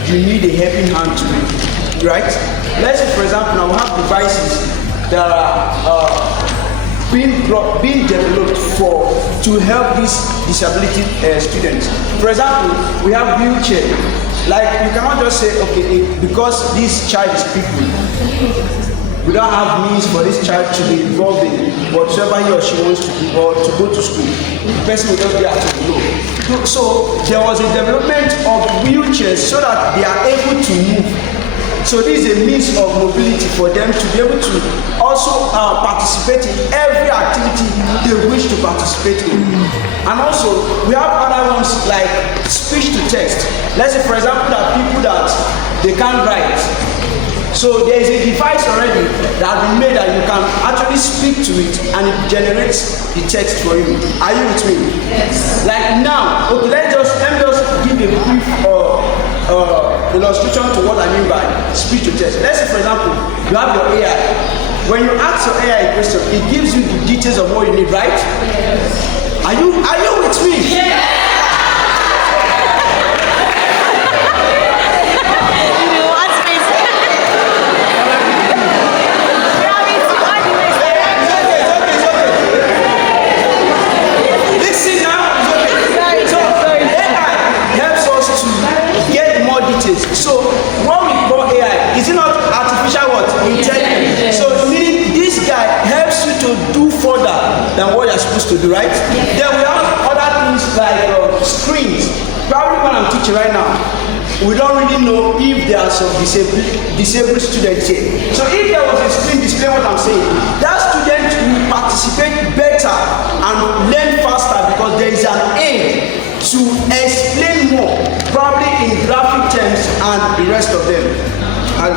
you need a helping hand to it, right? Let's say, for example, now we have devices that are being developed to help these disability students. For example, we have wheelchair. Like you cannot just say, okay, because this child is crippled, we don't have means for this child to be involved in whatever he or she wants to do or to go to school. The person will just be at home. So there was a development of wheelchairs so that they are able to move. So this is a means of mobility for them to be able to also participate in every activity they wish to participate in. And also, we have other ones like speech to text. Let's say, for example, that people that they can't write. So there is a device already that has been made that you can actually speak to it and it generates the text for you. Are you with me? Yes. Like now, okay, let me just give a brief illustration to what I mean by speech to text. Let's say, for example, you have your AI. When you ask your AI a question, it gives you the details of what you need, right? Yes. Are you with me? Yes. So what we call AI is it not artificial what? Intelligence. So meaning this guy helps you to do further than what you're supposed to do, right? Then we have other things like screens. Probably when I'm teaching right now, we don't really know if there are some disabled students here. So if there was a screen displaying what I'm saying, that student will participate better and learn faster because there is an aid to explain more, probably in graphic terms and the rest of them. And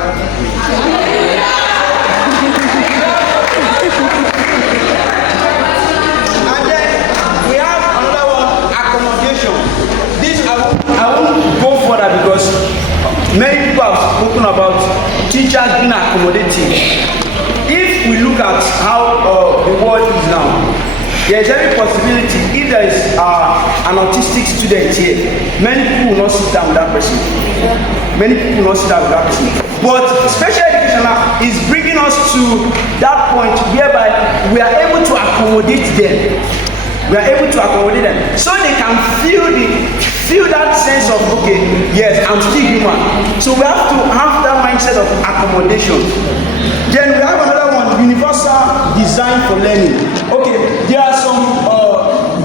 then we have another one, accommodation. This I won't go further because many people have spoken about teachers being accommodating. If we look at how the world is now, there is every possibility if there is an autistic student here, many people will not sit down with that person. Many people will not sit down with that person. But special education is bringing us to that point whereby we are able to accommodate them. We are able to accommodate them so they can feel that sense of, okay, yes, I'm still human. So we have to have that mindset of accommodation. Then we have another one, universal design for learning. Okay, there are some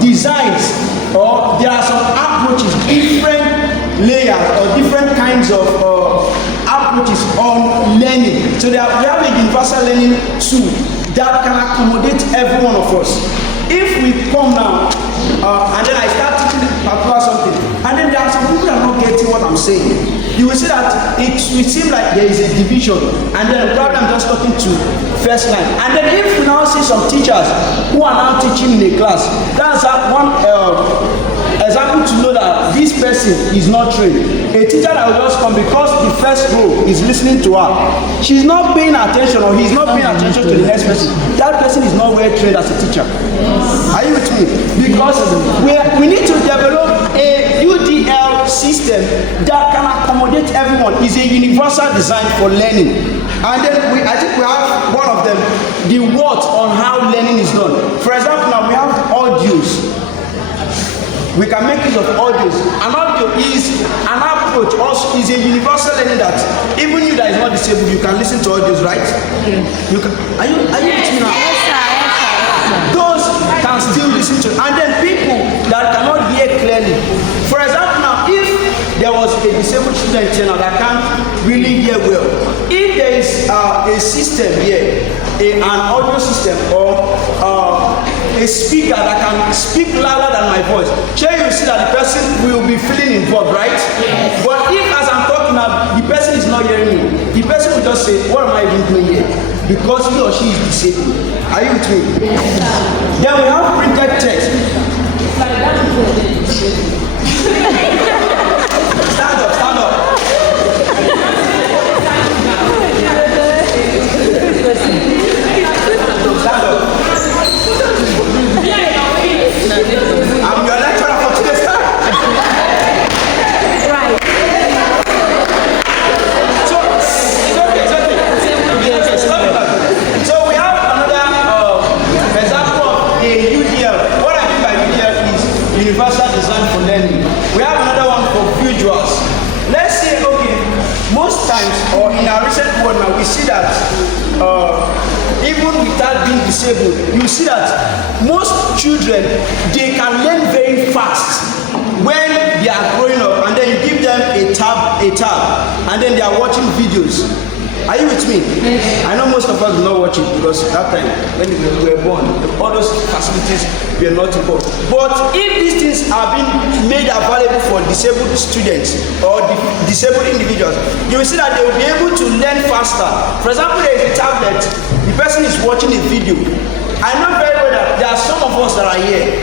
designs or there are some approaches, different layers or different kinds of approaches on learning. So we have a universal learning tool that can accommodate every one of us. If we come now and then I start teaching particular something, and then there are some people that are not getting what I'm saying, you will see that it will seem like there is a division, and then probably I'm just talking to first line. And then if we now see some teachers who are now teaching in a class, that's one example to know that this person is not trained. A teacher that will just come because the first row is listening to her. She's not paying attention, or he's not paying attention to the next person. That person is not well trained as a teacher. Are you with me? Because we need to develop a UDL system that can accommodate everyone. It's a universal design for learning. And then I think we have one of them, the what on how learning is done. For example, now we have audios. We can make use of audios. An audio is an approach, also is a universal learning that even you that is not disabled, you can listen to audios, right? You can, are you with me now? Yes, sir. Those can still listen to, and then people that cannot hear clearly. For example, now if there was a disabled student here now that can't really hear well, if there is a system here, an audio system or a speaker that can speak louder than my voice, sure you see that the person will be feeling involved, right? Yes. But if as I'm talking now, the person is not hearing me, the person will just say, what am I even doing here? Because he or she is disabled. Are you with me? Yes. Then we have printed text. Stand up, stand up. Stand up. I'm your lecturer for today's time. Right. So, it's okay. Yes, stop it. So we have another example of a UDL. What I mean by UDL is universal design for learning. We have another one for visuals. Let's say, okay, most times or in our recent world now, we see that even without being disabled, you see that most children, they can learn very fast when they are growing up, and then you give them a tab, and then they are watching videos. Are you with me? Yes. I know most of us do not watch it because that time when we were born, all those facilities were not involved. But if these things are being made available for disabled students or disabled individuals, you will see that they will be able to learn faster. For example, there is a tablet, the person is watching a video. I know very well that there are some of us that are here,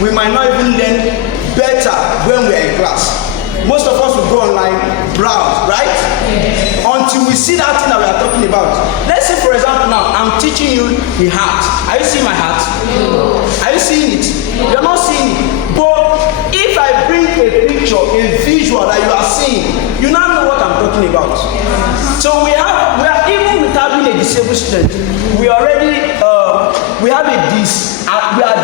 we might not even learn better when we are in class. Most of us will go online, browse, right? Yes. Until we see that thing that we are talking about. Let's say, for example, now I'm teaching you the heart. Are you seeing my heart? No. Are you seeing it? You're not seeing it. But if I bring a picture, a visual that you are seeing, you now know what I'm talking about. So we are even without being a disabled student, we already we are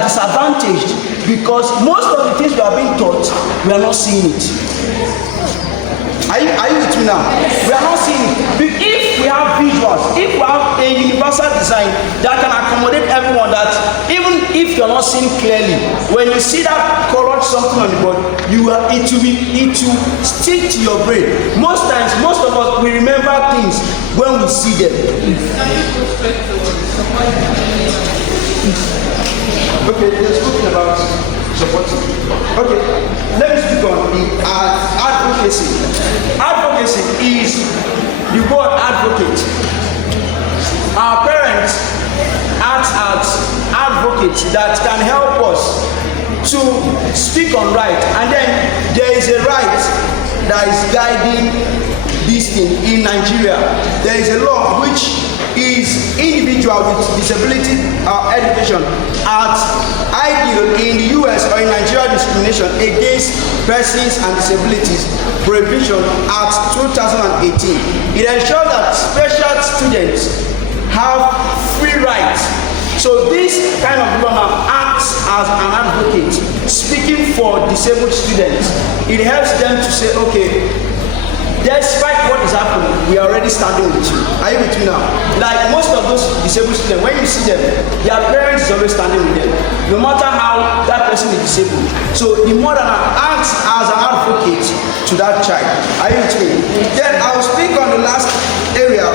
disadvantaged because most of the things we are being taught, we are not seeing it. Are you with me now? We are not seeing it. If we have visuals, if we have a universal design that can accommodate everyone, that even if you're not seeing clearly, when you see that colored something on the board, it will stick to your brain. Most times, most of us, we remember things when we see them. Okay, let's talk about support. Okay, let me speak on the advocacy. Advocacy is the word advocate. Our parents act as advocates that can help us to speak on right, and then there is a right that is guiding this thing in Nigeria. There is a law which is individual with disability education at ideal in the US or in Nigeria discrimination against persons and disabilities prohibition at 2018. It ensures that special students have free rights. So this kind of law now acts as an advocate speaking for disabled students. It helps them to say, okay, despite what is happening, we are already standing with you. Are you with me now? Like most of those disabled students, when you see them, their parents is always standing with them, no matter how that person is disabled. So the mother acts as an advocate to that child. Are you with me? Then I will speak on the last area,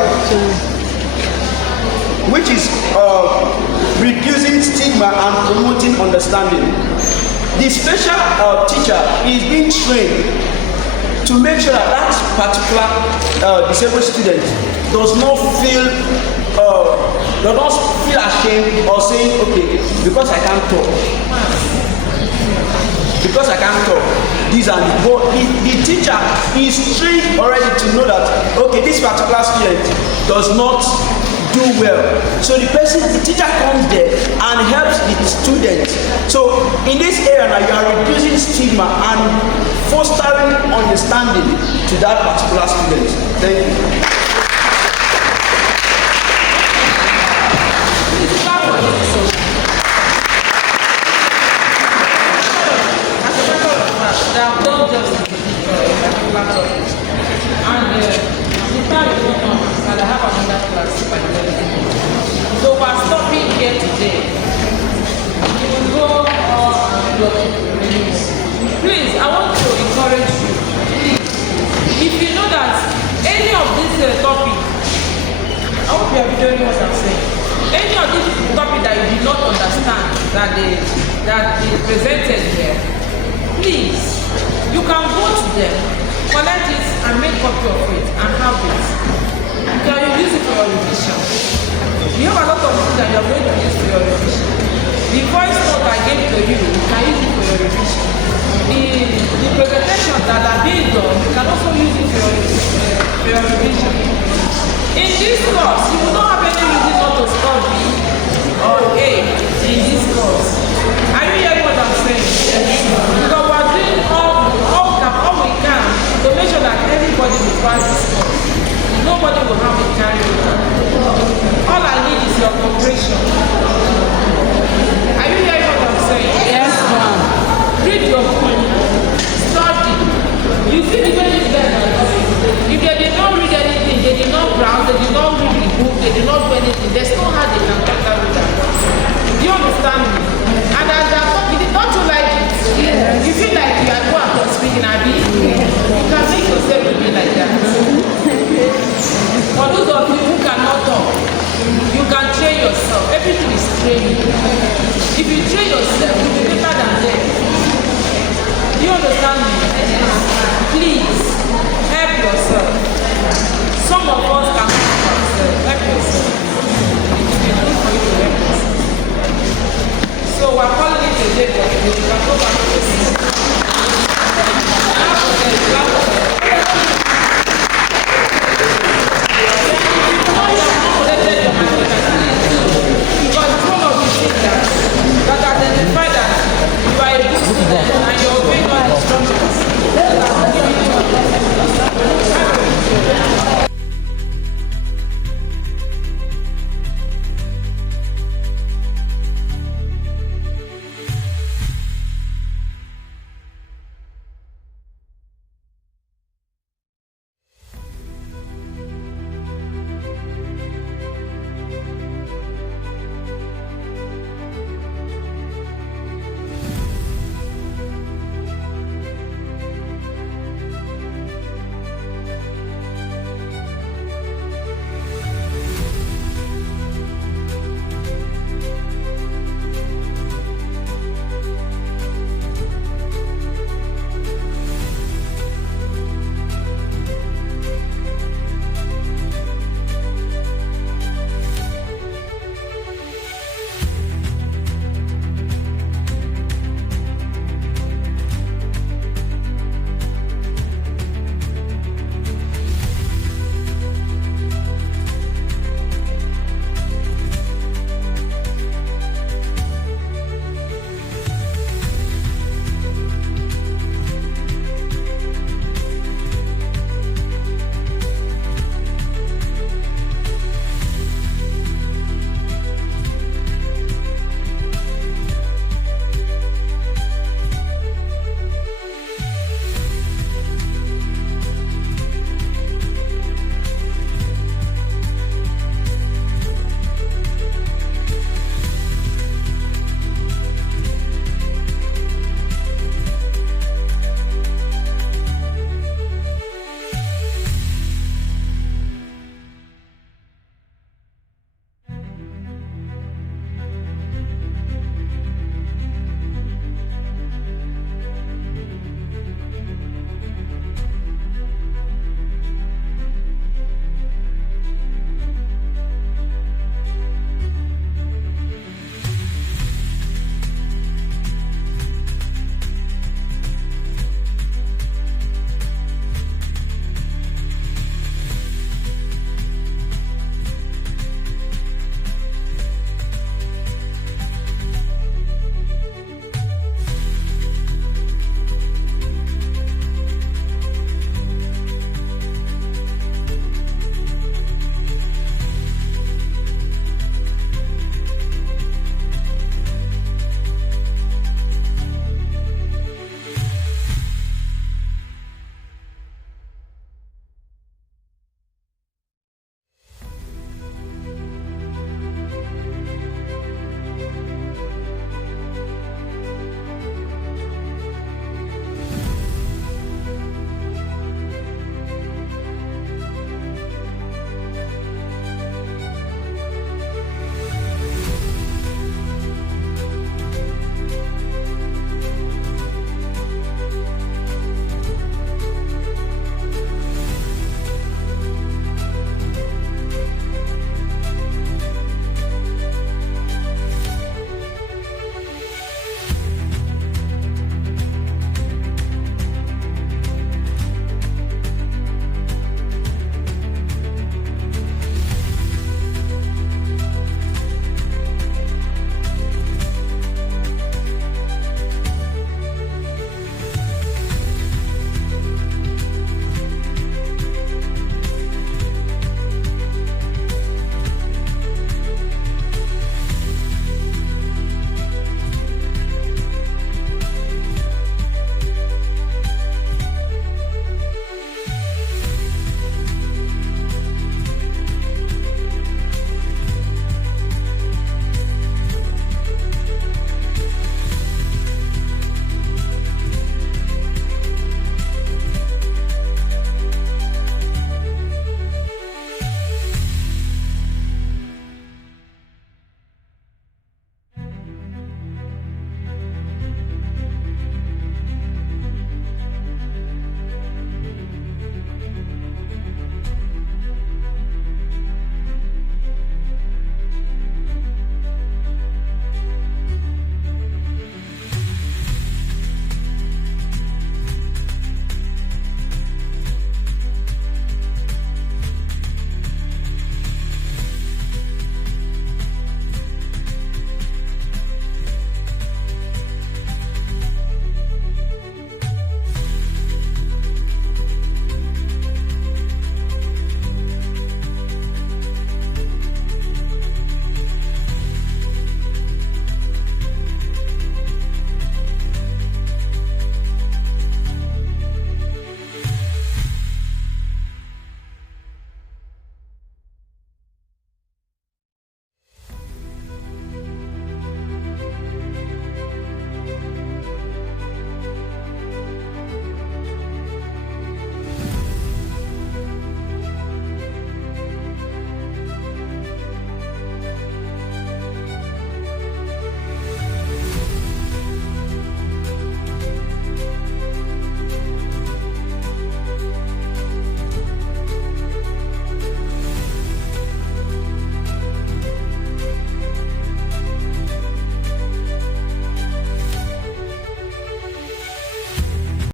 which is reducing stigma and promoting understanding. The special teacher is being trained to make sure that that particular disabled student does not feel They don't feel ashamed or saying, okay, because I can't talk. Because I can't talk, this and it. But the teacher is trained already to know that, okay, this particular student does not do well. So the teacher comes there and helps the student. So in this area now, you are reducing stigma and fostering understanding to that particular student. Thank you. They have done justice to a particular topic. And the time is not on, and I have another class by the way. So we're stopping here today. We will go on the news. Please, I want to encourage you. Please, if you know that any of this topic, I hope you are doing what I'm saying. Any of this topic that you did not understand that is presented here, please, you can go to them, collect it and make copy of it and have it. You can use it for your revision. You have a lot of things that you are going to use for your revision. The voice note I gave to you, you can use it for your revision. The presentation that are being done, you can also use it for your revision. In this course, you will not have